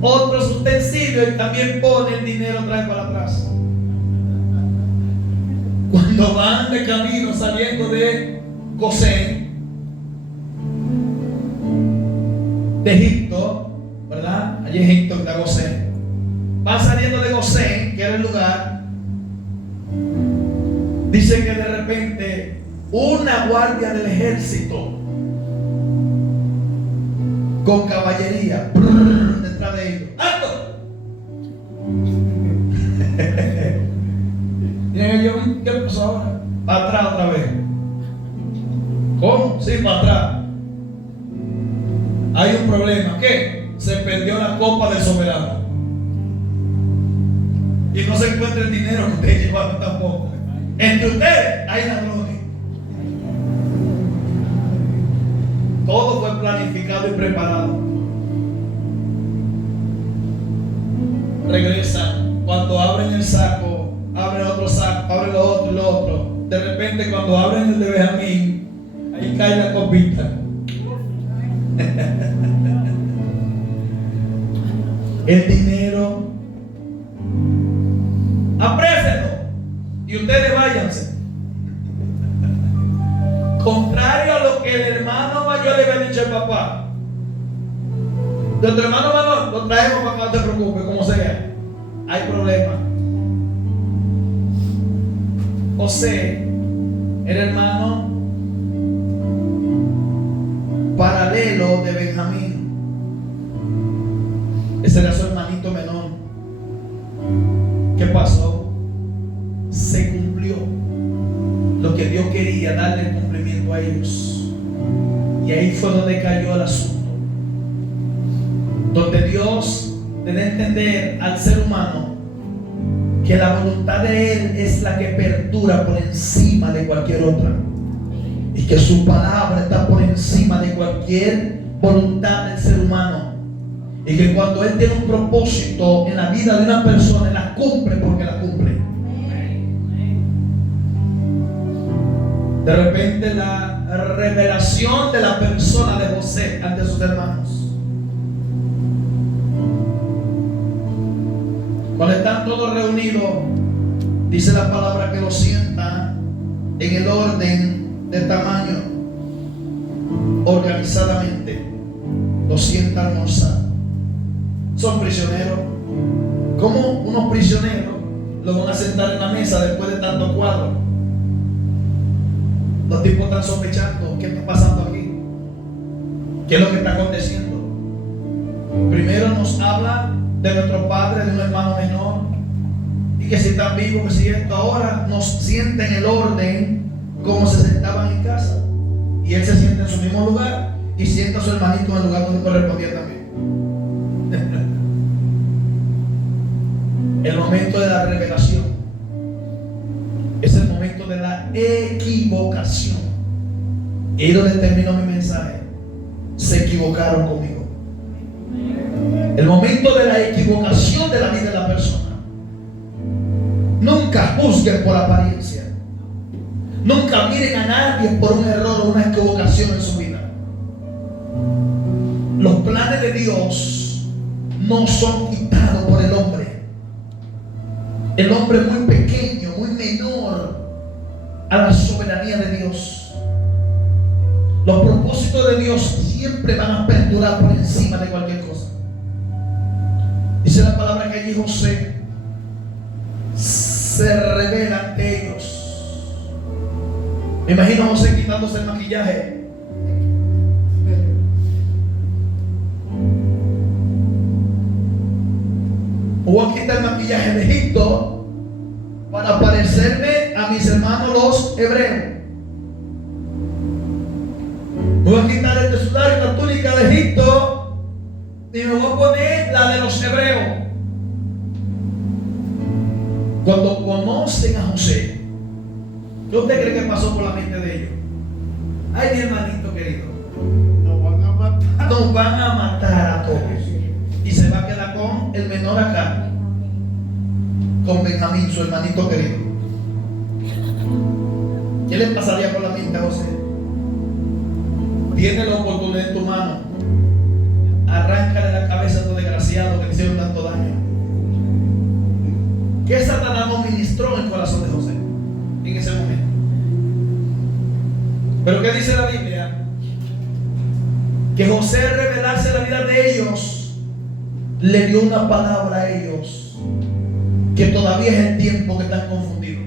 otros utensilios, y también pone el dinero otra vez para atrás. Cuando van de camino saliendo de Gosén, de Egipto, ¿verdad? Allí en Egipto está Gosén. Van saliendo de Gosén, que era el lugar. Dice que de repente una guardia del ejército con caballería detrás de ellos. ¡Alto! ¿Qué pasó ahora? Para atrás otra vez. ¿Cómo? Sí, para atrás. Hay un problema. ¿Qué? Se perdió la copa del soberano. Y no se encuentra el dinero que ustedes llevaron tampoco. Entre ustedes hay ladrones. Todo fue planificado y preparado. Regresan. Cuando abren el saco, abren otro saco, abren lo otro y lo otro. De repente, cuando abren el de Benjamín, ahí cae la copita. El dinero. Aprésenlo y ustedes váyanse. Contrario a lo que el hermano mayor le había dicho al papá. Nuestro hermano mayor lo traemos, papá, no te preocupes, como sea. Hay problema. José era hermano paralelo de Benjamín. Ese era su hermanito menor. ¿Qué pasó? Se cumplió lo que Dios quería, darle el cumplimiento a ellos. Y ahí fue donde cayó el asunto. Donde Dios debe entender al ser humano que la voluntad de Él es la que perdura por encima de cualquier otra. Y que su palabra está por encima de cualquier voluntad del ser humano. Y que cuando Él tiene un propósito en la vida de una persona, Él la cumple porque la cumple. De repente la revelación de la persona de José ante sus hermanos. Cuando están todos reunidos, dice la palabra que lo sientan en el orden de tamaño, organizadamente. Lo sientan a almorzar. Son prisioneros. ¿Cómo unos prisioneros lo van a sentar en la mesa después de tanto cuadro? Los tipos están sospechando. ¿Qué está pasando aquí? ¿Qué es lo que está aconteciendo? Primero nos habla de nuestro padre, de un hermano menor, y que si están vivos, que si esto, ahora nos siente en el orden como se sentaban en casa, y él se sienta en su mismo lugar y sienta a su hermanito en el lugar donde correspondía también. El momento de la revelación es el momento de la equivocación. Y ahí donde terminó mi mensaje. Se equivocaron conmigo. El momento de la equivocación de la vida de la persona. Nunca juzguen por apariencia. Nunca miren a nadie por un error o una equivocación en su vida. Los planes de Dios no son quitados por el hombre. El hombre es muy pequeño, muy menor a la soberanía de Dios. Los propósitos de Dios siempre van a perdurar por encima de cualquier cosa. Dice la palabra que allí José se revela ante ellos. Me imagino a José quitándose el maquillaje. Voy a quitar el maquillaje de Egipto para parecerme a mis hermanos los hebreos. Voy a quitar el sudario y la túnica de Egipto y me voy a poner la de los hebreos. Cuando conocen a José, ¿Qué usted cree que pasó por la mente de ellos? Ay, mi hermanito querido, Nos van a matar. nos van a matar a todos. Y se va a quedar con el menor acá, con Benjamín, su hermanito querido. ¿Qué le pasaría por la mente a José? Tiene la oportunidad en tu mano. Arráncale la cabeza a estos desgraciados que le hicieron tanto daño. ¿Qué Satanás no ministró en el corazón de José en ese momento? Pero ¿qué dice la Biblia? Que José, al revelarse la vida de ellos, le dio una palabra a ellos, que todavía es el tiempo que están confundidos.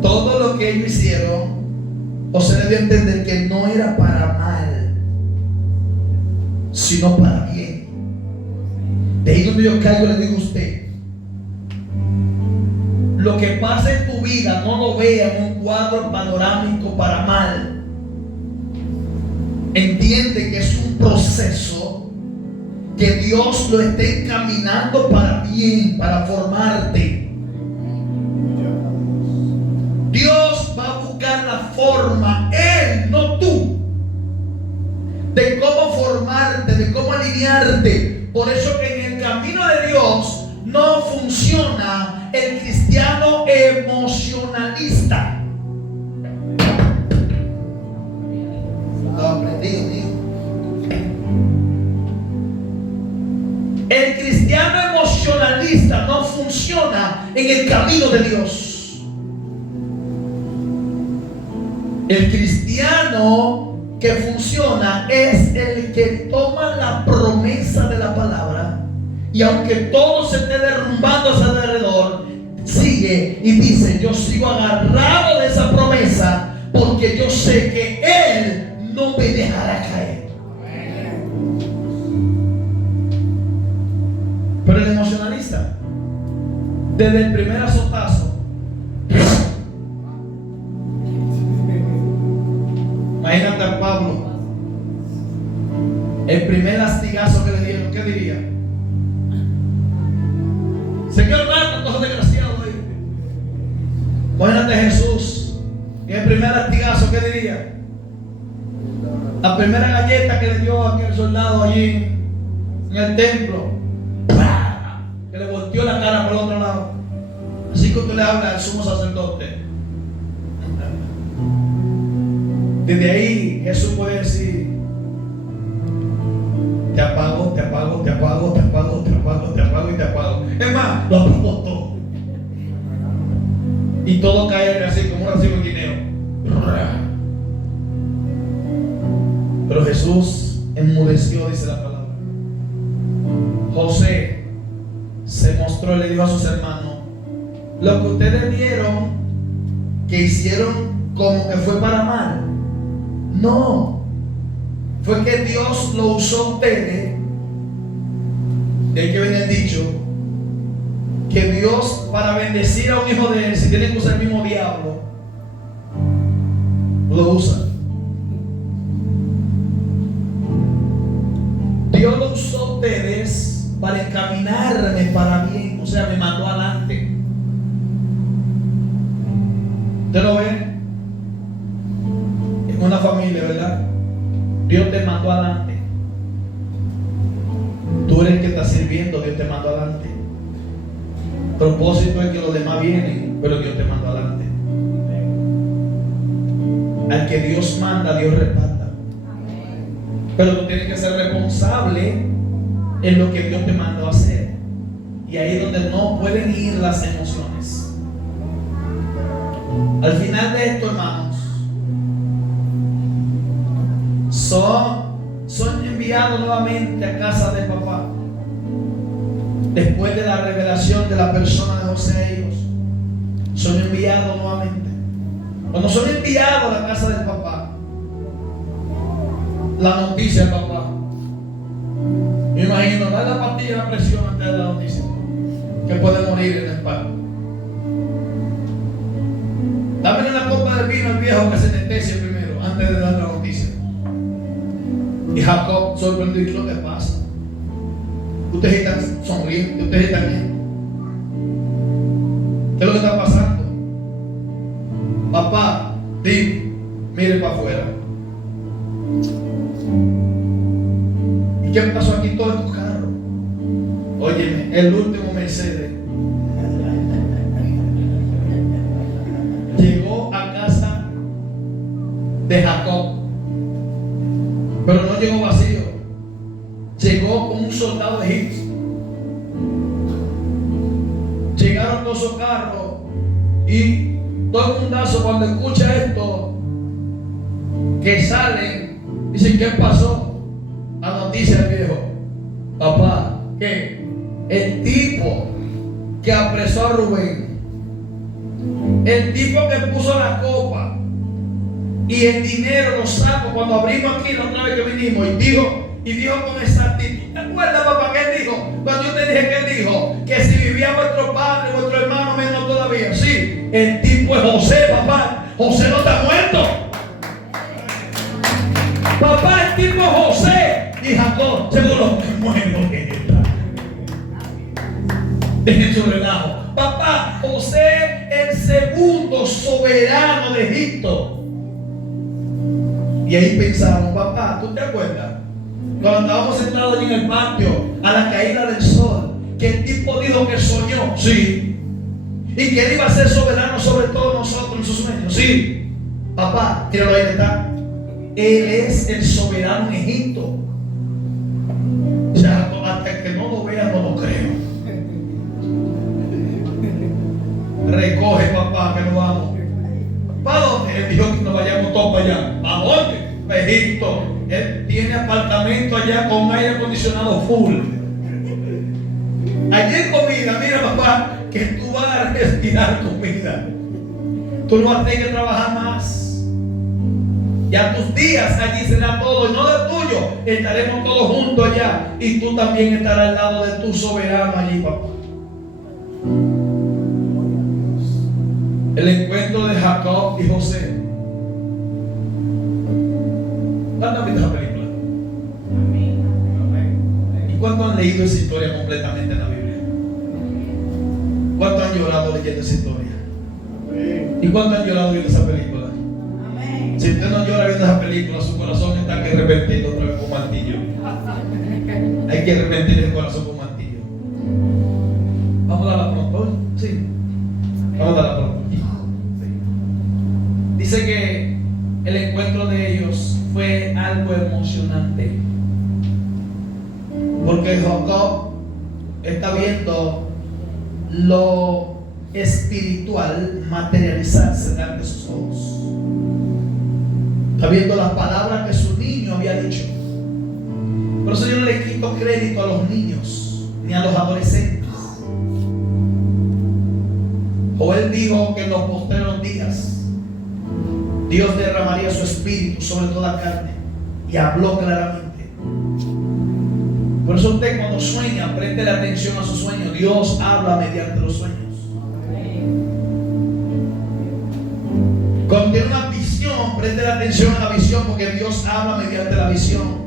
Todo lo que ellos hicieron, José le dio a entender que no era para mal, sino para bien. De ahí donde yo caigo, le digo a usted: lo que pasa en tu vida no lo vea en un cuadro panorámico para mal. Entiende que es un proceso que Dios lo está encaminando para bien, para formarte. Dios va a buscar la forma, Él, no tú, de cómo formarte, de cómo alinearte. Por eso que en el camino de Dios no funciona el cristiano emocionalista. El cristiano emocionalista no funciona en el camino de Dios. El cristiano que funciona es el que toma la promesa de la palabra, y aunque todo se esté derrumbando a su alrededor, sigue y dice: yo sigo agarrado de esa promesa, porque yo sé que Él no me dejará caer. Pero el emocionalista, desde el primer azotazo, imagínate a Pablo, el primer lastigazo que le dieron, ¿qué diría? Señor, mata, todos desgraciados ahí. Imagínate a Jesús, en el primer lastigazo, ¿qué diría? La primera galleta que le dio a aquel soldado allí en el templo, ¡pah!, que le volteó la cara por el otro lado. Así que usted le habla al sumo sacerdote. Desde ahí Jesús puede decir: te apago, te apago, te apago, te apago, te apago, te apago y te apago. Es más, lo apago todo. Y todo cae así como un racimo de guineo. Pero Jesús enmudeció, dice la palabra. José se mostró y le dijo a sus hermanos: lo que ustedes vieron que hicieron como que fue para mal, no, fue que Dios lo usó a ustedes. De ahí que viene el dicho que Dios, para bendecir a un hijo de Él, si tiene que usar el mismo diablo, lo usa. Dios lo usó a ustedes para encaminarme para bien, o sea, me mandó adelante. ¿Usted lo ve? En una familia, ¿verdad? Dios te mandó adelante. Tú eres el que está sirviendo, Dios te mandó adelante. El propósito es que los demás vienen, pero Dios te mandó adelante. Al que Dios manda, Dios respalda. Pero tú tienes que ser responsable en lo que Dios te mandó a hacer. Y ahí es donde no pueden ir las emociones. Al final de esto, hermanos, son enviados nuevamente a casa del papá. Después de la revelación de la persona de José, ellos son enviados nuevamente. Cuando son enviados a la casa del papá, la noticia del papá, me imagino, da la pastilla de la presión antes de la noticia, que puede morir en el parto. Dame una copa de vino al viejo que se anestesia primero, antes de dar la noticia. Y Jacob sorprendido: ¿qué es lo que pasa? Ustedes están sonriendo, ustedes están bien. ¿Qué es lo que está pasando? Papá, dime, mire para afuera. ¿Y qué pasó aquí todo en tu carro? Óyeme, el último Mercedes llegó a casa de Jacob, pero no llegó vacío, llegó con un soldado egipcio. Llegaron todos esos carros y todo el mundazo cuando escucha esto, que salen, dicen: ¿qué pasó? La noticia del viejo: papá, ¿qué? El tipo que apresó a Rubén, el tipo que puso la copa y el dinero, los sacos, cuando abrimos aquí la otra vez que vinimos, y dijo con exactitud. ¿Te acuerdas, papá, que él dijo? Cuando yo te dije que él dijo que si vivía vuestro padre, vuestro hermano menor todavía. Sí, el tipo es José, papá. José no está muerto. Papá, el tipo es José. Y Jacob, seguro que muero. Dejen su relajo. Papá, José, el segundo soberano de Egipto. Y ahí pensaron: papá, ¿tú te acuerdas? Cuando estábamos sentados allí en el patio, a la caída del sol, que el tipo dijo que soñó, sí, y que él iba a ser soberano sobre todos nosotros en sus sueños, sí. Papá, míralo ahí que está. Él es el soberano en Egipto. Ya, hasta que no lo vea, no lo creo. Recoge, papá, que nos vamos. ¿Para dónde? Él dijo que nos vayamos todos para allá. ¿Para dónde? Para Egipto. Él tiene apartamento allá con aire acondicionado full. Allí hay comida. Mira, papá, que tú vas a respirar comida. Tú no vas a tener que trabajar más. Ya tus días allí será todo, y no del tuyo. Estaremos todos juntos allá, y tú también estarás al lado de tu soberano allí, papá. El encuentro de Jacob y José. ¿Cuántos han visto esa película? ¿Y cuántos han leído esa historia completamente en la Biblia? ¿Cuántos han llorado leyendo esa historia? ¿Y cuántos han llorado viendo esa película? Si usted no llora viendo esa película, su corazón está que arrepentido otra vez con martillo. Hay que arrepentir el corazón con martillo. Vamos a darla pronto. Sí. Vamos a darla pronto. Dice que el encuentro de ellos fue algo emocionante, porque Jacob está viendo lo espiritual materializarse delante de sus ojos. Está viendo las palabras que su niño había dicho. Por eso yo no le quito crédito a los niños ni a los adolescentes. Joel dijo que en los postreros días Dios derramaría su espíritu sobre toda carne, y habló claramente. Por eso usted, cuando sueña, preste la atención a su sueño. Dios habla mediante los sueños. Cuando tiene una visión, preste la atención a la visión, porque Dios habla mediante la visión.